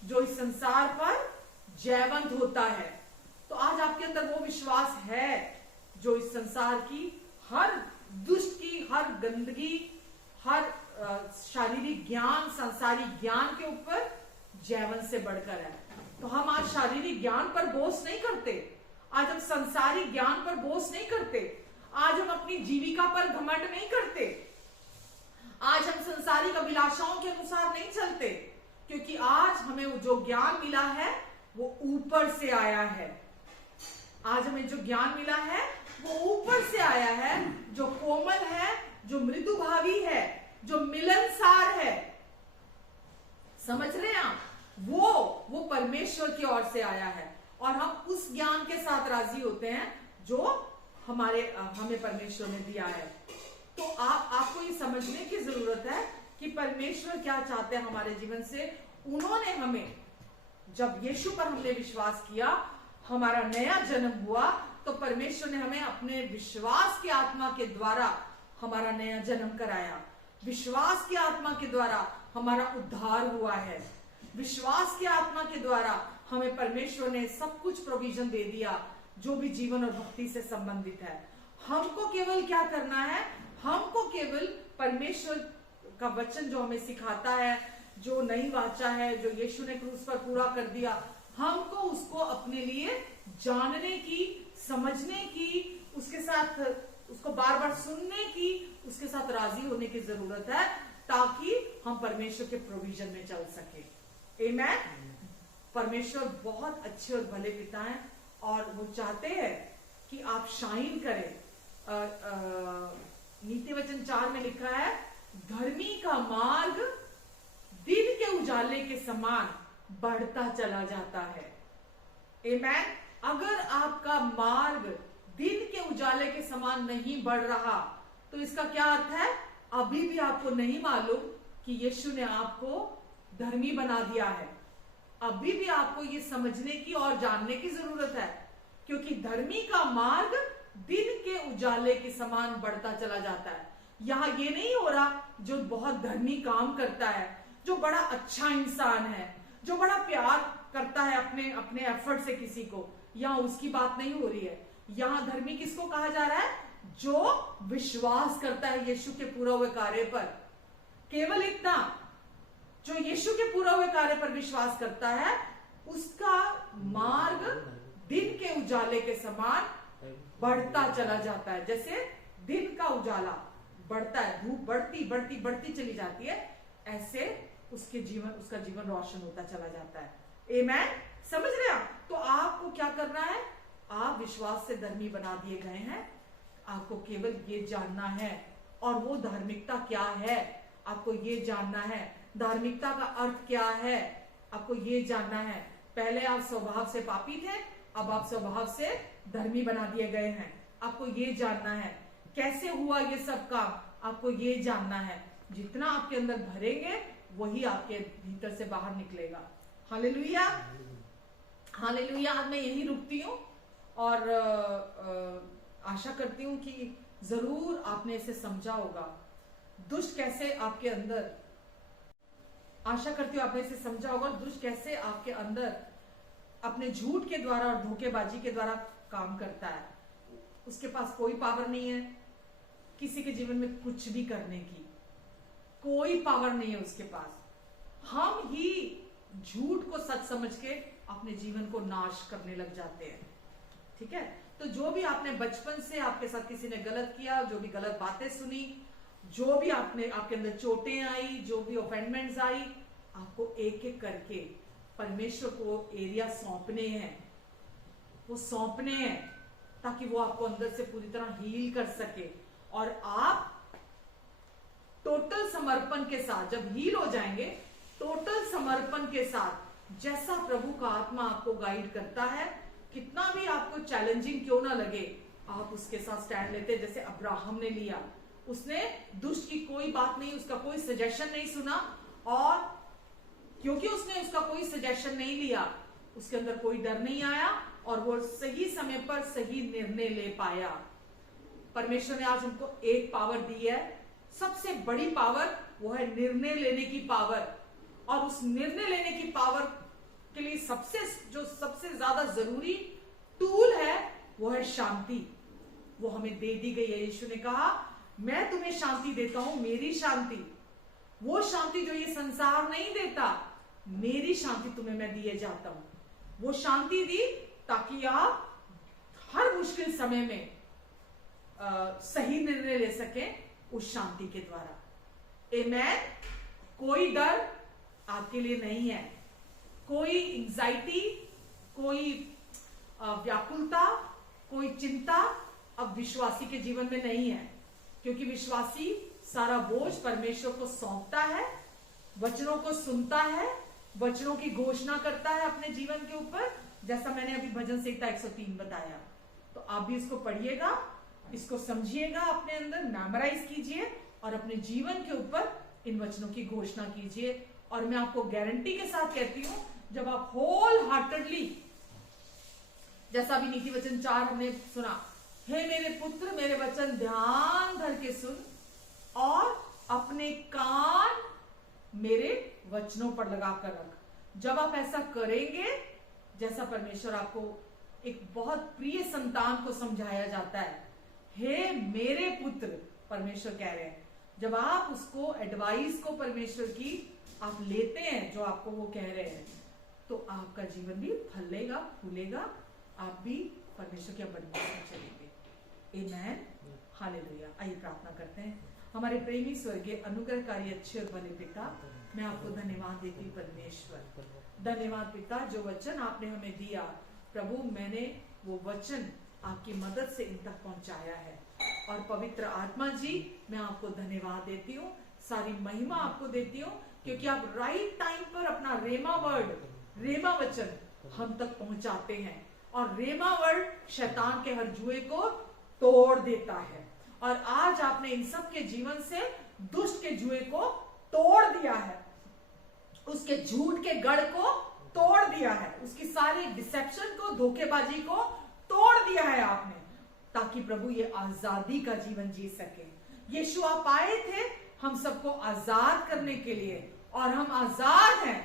जो इस संसार पर जयवंत होता है। तो आज आपके अंदर वो विश्वास है जो इस संसार की हर दुष्ट की, हर गंदगी, हर शारीरिक ज्ञान, सांसारिक ज्ञान के ऊपर जयवंत से बढ़कर है। तो हम आज शारीरिक ज्ञान पर बोझ नहीं करते, आज हम संसारिक ज्ञान पर बोझ नहीं करते, आज हम अपनी जीविका पर घमंड नहीं करते, आज हम संसारिक अभिलाषाओं के अनुसार नहीं चलते, क्योंकि आज हमें जो ज्ञान मिला है वो ऊपर से आया है। आज हमें जो ज्ञान मिला है वो ऊपर से आया है, जो कोमल है, जो मृदुभावी है, जो मिलनसार है। समझ रहे हैं आप? वो परमेश्वर की ओर से आया है और हम उस ज्ञान के साथ राजी होते हैं जो हमें परमेश्वर ने दिया है। तो आपको ये समझने की जरूरत है कि परमेश्वर क्या चाहते हैं हमारे जीवन से। उन्होंने हमें, जब यीशु पर हमने विश्वास किया, हमारा नया जन्म हुआ, तो परमेश्वर ने हमें अपने विश्वास की आत्मा के द्वारा हमारा नया जन्म कराया। विश्वास की आत्मा के द्वारा हमारा उद्धार हुआ है। विश्वास की आत्मा के द्वारा हमें परमेश्वर ने सब कुछ प्रोविजन दे दिया जो भी जीवन और भक्ति से संबंधित है। हमको केवल क्या करना है? हमको केवल परमेश्वर का वचन जो हमें सिखाता है, जो नई वाचा है, जो यीशु ने क्रूस पर पूरा कर दिया, हमको उसको अपने लिए जानने की, समझने की, उसके साथ उसको बार बार सुनने की, उसके साथ राजी होने की जरूरत है, ताकि हम परमेश्वर के प्रोविजन में चल सके। आमीन। परमेश्वर बहुत अच्छे और भले पिता हैं और वो चाहते हैं कि आप शाइन करें। नीति वचन 4 में लिखा है, धर्मी का मार्ग दिन के उजाले के समान बढ़ता चला जाता है। आमीन। अगर आपका मार्ग दिन के उजाले के समान नहीं बढ़ रहा, तो इसका क्या अर्थ है? अभी भी आपको नहीं मालूम कि यीशु ने आपको धर्मी बना दिया है। अभी भी आपको ये समझने की और जानने की जरूरत है, क्योंकि धर्मी का मार्ग दिन के उजाले के समान बढ़ता चला जाता है। यहां ये नहीं हो रहा जो बहुत धर्मी काम करता है, जो बड़ा अच्छा इंसान है, जो बड़ा प्यार करता है अपने अपने एफर्ट से किसी को, यहां उसकी बात नहीं हो रही है। यहां धर्मी किसको कहा जा रहा है? जो विश्वास करता है यीशु के पूरा हुए कार्य पर। केवल इतना, जो यीशु के पूरा हुए कार्य पर विश्वास करता है, उसका मार्ग दिन के उजाले के समान बढ़ता चला जाता है। जैसे दिन का उजाला बढ़ता है, धूप बढ़ती बढ़ती बढ़ती चली जाती है, ऐसे उसका जीवन रोशन होता चला जाता है। आमीन। समझ रहे आप? तो आपको क्या करना है? आप विश्वास से धर्मी बना दिए गए हैं। आपको केवल ये जानना है, और वो धार्मिकता क्या है आपको ये जानना है। धार्मिकता का अर्थ क्या है आपको ये जानना है। पहले आप स्वभाव से पापी थे, अब आप स्वभाव से धर्मी बना दिए गए हैं। आपको ये जानना है। कैसे हुआ ये सब काम, आपको ये जानना है। जितना आपके अंदर भरेंगे वही आपके भीतर से बाहर निकलेगा। Hallelujah, hallelujah. आज मैं यही रुकती हूँ और आशा करती हूँ कि जरूर आपने इसे समझा होगा। दुष्ट कैसे आपके अंदर, आशा करती हूँ आपने इसे समझा होगा, दुष्ट कैसे आपके अंदर अपने झूठ के द्वारा और धोखेबाजी के द्वारा काम करता है। उसके पास कोई पावर नहीं है किसी के जीवन में कुछ भी करने की, कोई पावर नहीं है उसके पास। हम ही झूठ को सच समझ के अपने जीवन को नाश करने लग जाते हैं। ठीक है, तो जो भी आपने बचपन से आपके साथ किसी ने गलत किया, जो भी गलत बातें सुनी, जो भी आपके अंदर चोटें आई, जो भी ऑफेंडमेंट्स आई, आपको एक एक करके परमेश्वर को एरिया सौंपने हैं। वो सौंपने हैं ताकि वो आपको अंदर से पूरी तरह हील कर सके, और आप टोटल समर्पण के साथ जब हील हो जाएंगे, टोटल समर्पण के साथ जैसा प्रभु का आत्मा आपको गाइड करता है, कितना भी आपको चैलेंजिंग क्यों ना लगे, आप उसके साथ स्टैंड लेते हैं। जैसे अब्राहम ने लिया, उसने दुष्ट की कोई बात नहीं, उसका कोई सजेशन नहीं सुना, और क्योंकि उसने उसका कोई सजेशन नहीं लिया, उसके अंदर कोई डर नहीं आया, और वो सही समय पर सही निर्णय ले पाया। परमेश्वर ने आज उनको एक पावर दी है, सबसे बड़ी पावर, वो है निर्णय लेने की पावर। और उस निर्णय लेने की पावर के लिए सबसे ज्यादा जरूरी टूल है, वो है शांति। वो हमें दे दी गई है। यीशु ने कहा, मैं तुम्हें शांति देता हूं, मेरी शांति, वो शांति जो ये संसार नहीं देता, मेरी शांति तुम्हें मैं दिए जाता हूं। वो शांति दी ताकि आप हर मुश्किल समय में सही निर्णय ले सके उस शांति के द्वारा। आमीन। कोई डर आपके लिए नहीं है, कोई एंजाइटी, कोई व्याकुलता, कोई चिंता अब विश्वासी के जीवन में नहीं है, क्योंकि विश्वासी सारा बोझ परमेश्वर को सौंपता है, वचनों को सुनता है, वचनों की घोषणा करता है अपने जीवन के ऊपर, जैसा मैंने अभी भजन संहिता 103 बताया। तो आप भी इसको पढ़िएगा, इसको समझिएगा, अपने अंदर मेमोराइज कीजिए, और अपने जीवन के ऊपर इन वचनों की घोषणा कीजिए। और मैं आपको गारंटी के साथ कहती हूं, जब आप होल हार्टेडली, जैसा भी नीति वचन 4 हमने सुना, हे मेरे पुत्र मेरे वचन ध्यान धर के सुन, और अपने कान मेरे वचनों पर लगा कर रख। जब आप ऐसा करेंगे, जैसा परमेश्वर आपको एक बहुत प्रिय संतान को समझाया जाता है, हे मेरे पुत्र, परमेश्वर कह रहे हैं, जब आप उसको एडवाइस को परमेश्वर की आप लेते हैं, जो आपको वो कह रहे हैं, तो आपका जीवन भी फलेगा, फूलेगा, आप भी परमेश्वर की अबंडियंस में चलेंगे। आमेन, हालेलुया। आइए प्रार्थना करते हैं। हमारे प्रेमी स्वर्गीय अनुग्रहकारी अच्छे और भले पिता, मैं आपको धन्यवाद देती हूँ परमेश्वर। धन्यवाद पिता, जो वचन आपने हमें दिया प्रभु, मैंने वो वचन आपकी मदद से इन तक पहुंचाया है। और पवित्र आत्मा जी, मैं आपको धन्यवाद देती हूँ, सारी महिमा आपको देती हूँ, क्योंकि आप राइट टाइम पर अपना रेमा वर्ड, रेमा वचन हम तक पहुंचाते हैं। और रेमा वर्ड शैतान के हर जुए को तोड़ देता है। और आज आपने इन सब के जीवन से दुष्ट के जुए को तोड़ दिया है, उसके झूठ के गढ़ को तोड़ दिया है, उसकी सारी डिसेप्शन को, धोखेबाजी को तोड़ दिया है आपने, ताकि प्रभु ये आजादी का जीवन जी सके। यीशु आप आए थे हम सबको आजाद करने के लिए, और हम आजाद हैं।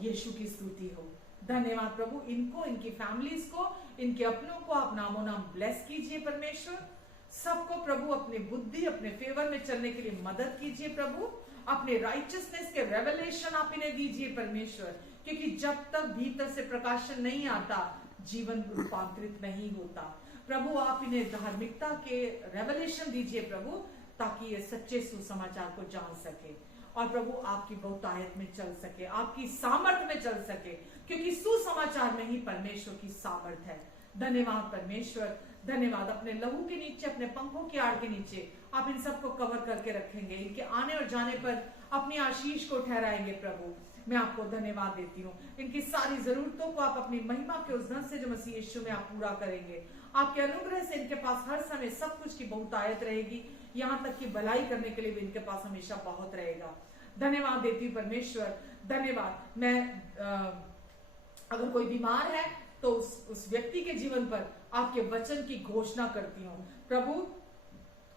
यीशु की स्तुति हो। धन्यवाद प्रभु, इनको, इनकी फैमिलीज को, इनके अपनों को आप नामो नाम ब्लेस कीजिए परमेश्वर। सबको प्रभु अपने बुद्धि, अपने फेवर में चलने के लिए मदद कीजिए प्रभु। अपने राइचियसनेस के रेवलेशन आप इन्हें दीजिए परमेश्वर, क्योंकि जब तक भीतर से प्रकाशन नहीं आता जीवन रूपांतरित नहीं होता। प्रभु आप इन्हें धार्मिकता के रेवलेशन दीजिए प्रभु, ताकि ये सच्चे सुसमाचार को जान सके, और प्रभु आपकी बहुतायत में चल सके, आपकी सामर्थ में चल सके, क्योंकि सुसमाचार में ही परमेश्वर की सामर्थ है। धन्यवाद परमेश्वर, धन्यवाद। अपने लहू के नीचे, अपने पंखों की आड़ के नीचे आप इन सबको कवर करके रखेंगे, इनके आने और जाने पर अपनी आशीष को ठहराएंगे प्रभु। मैं आपको धन्यवाद देती हूँ। इनकी सारी जरूरतों को आप अपनी महिमा के उस धन से जो मसीह यीशु में आप पूरा करेंगे। आपके अनुग्रह से इनके पास हर समय सब कुछ की बहुतायत रहेगी, यहाँ तक कि भलाई करने के लिए भी इनके पास हमेशा बहुत रहेगा। धन्यवाद देती हूँ परमेश्वर, धन्यवाद। मैं अगर कोई बीमार है तो उस व्यक्ति के जीवन पर आपके वचन की घोषणा करती हूँ प्रभु।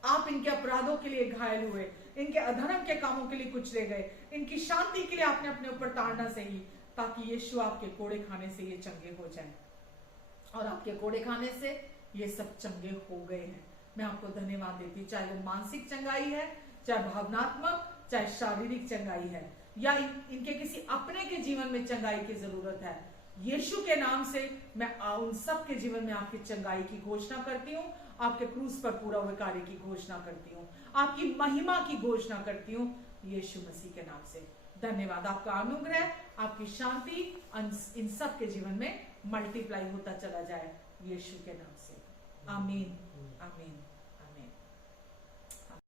आप इनके अपराधों के लिए घायल हुए, इनके अधर्म के कामों के लिए कुचले गए, इनकी शांति के लिए आपने अपने ऊपर ताड़ना सही, ताकि यीशु आपके कोड़े खाने से ये चंगे हो जाएं। और आपके कोड़े खाने से ये सब चंगे हो गए हैं। मैं आपको धन्यवाद देती हूँ, चाहे वो मानसिक चंगाई है, चाहे भावनात्मक, चाहे शारीरिक चंगाई है, या इनके किसी अपने के जीवन में चंगाई की जरूरत है। यीशु के नाम से मैं उन सब के जीवन में आपकी चंगाई की घोषणा करती हूँ, आपके क्रूस पर पूरा हुए कार्य की घोषणा करती हूँ, आपकी महिमा की घोषणा करती हूँ यीशु मसीह के नाम से। धन्यवाद। आपका अनुग्रह, आपकी शांति इन सब के जीवन में मल्टीप्लाई होता चला जाए यीशु के नाम से। आमीन, आमीन।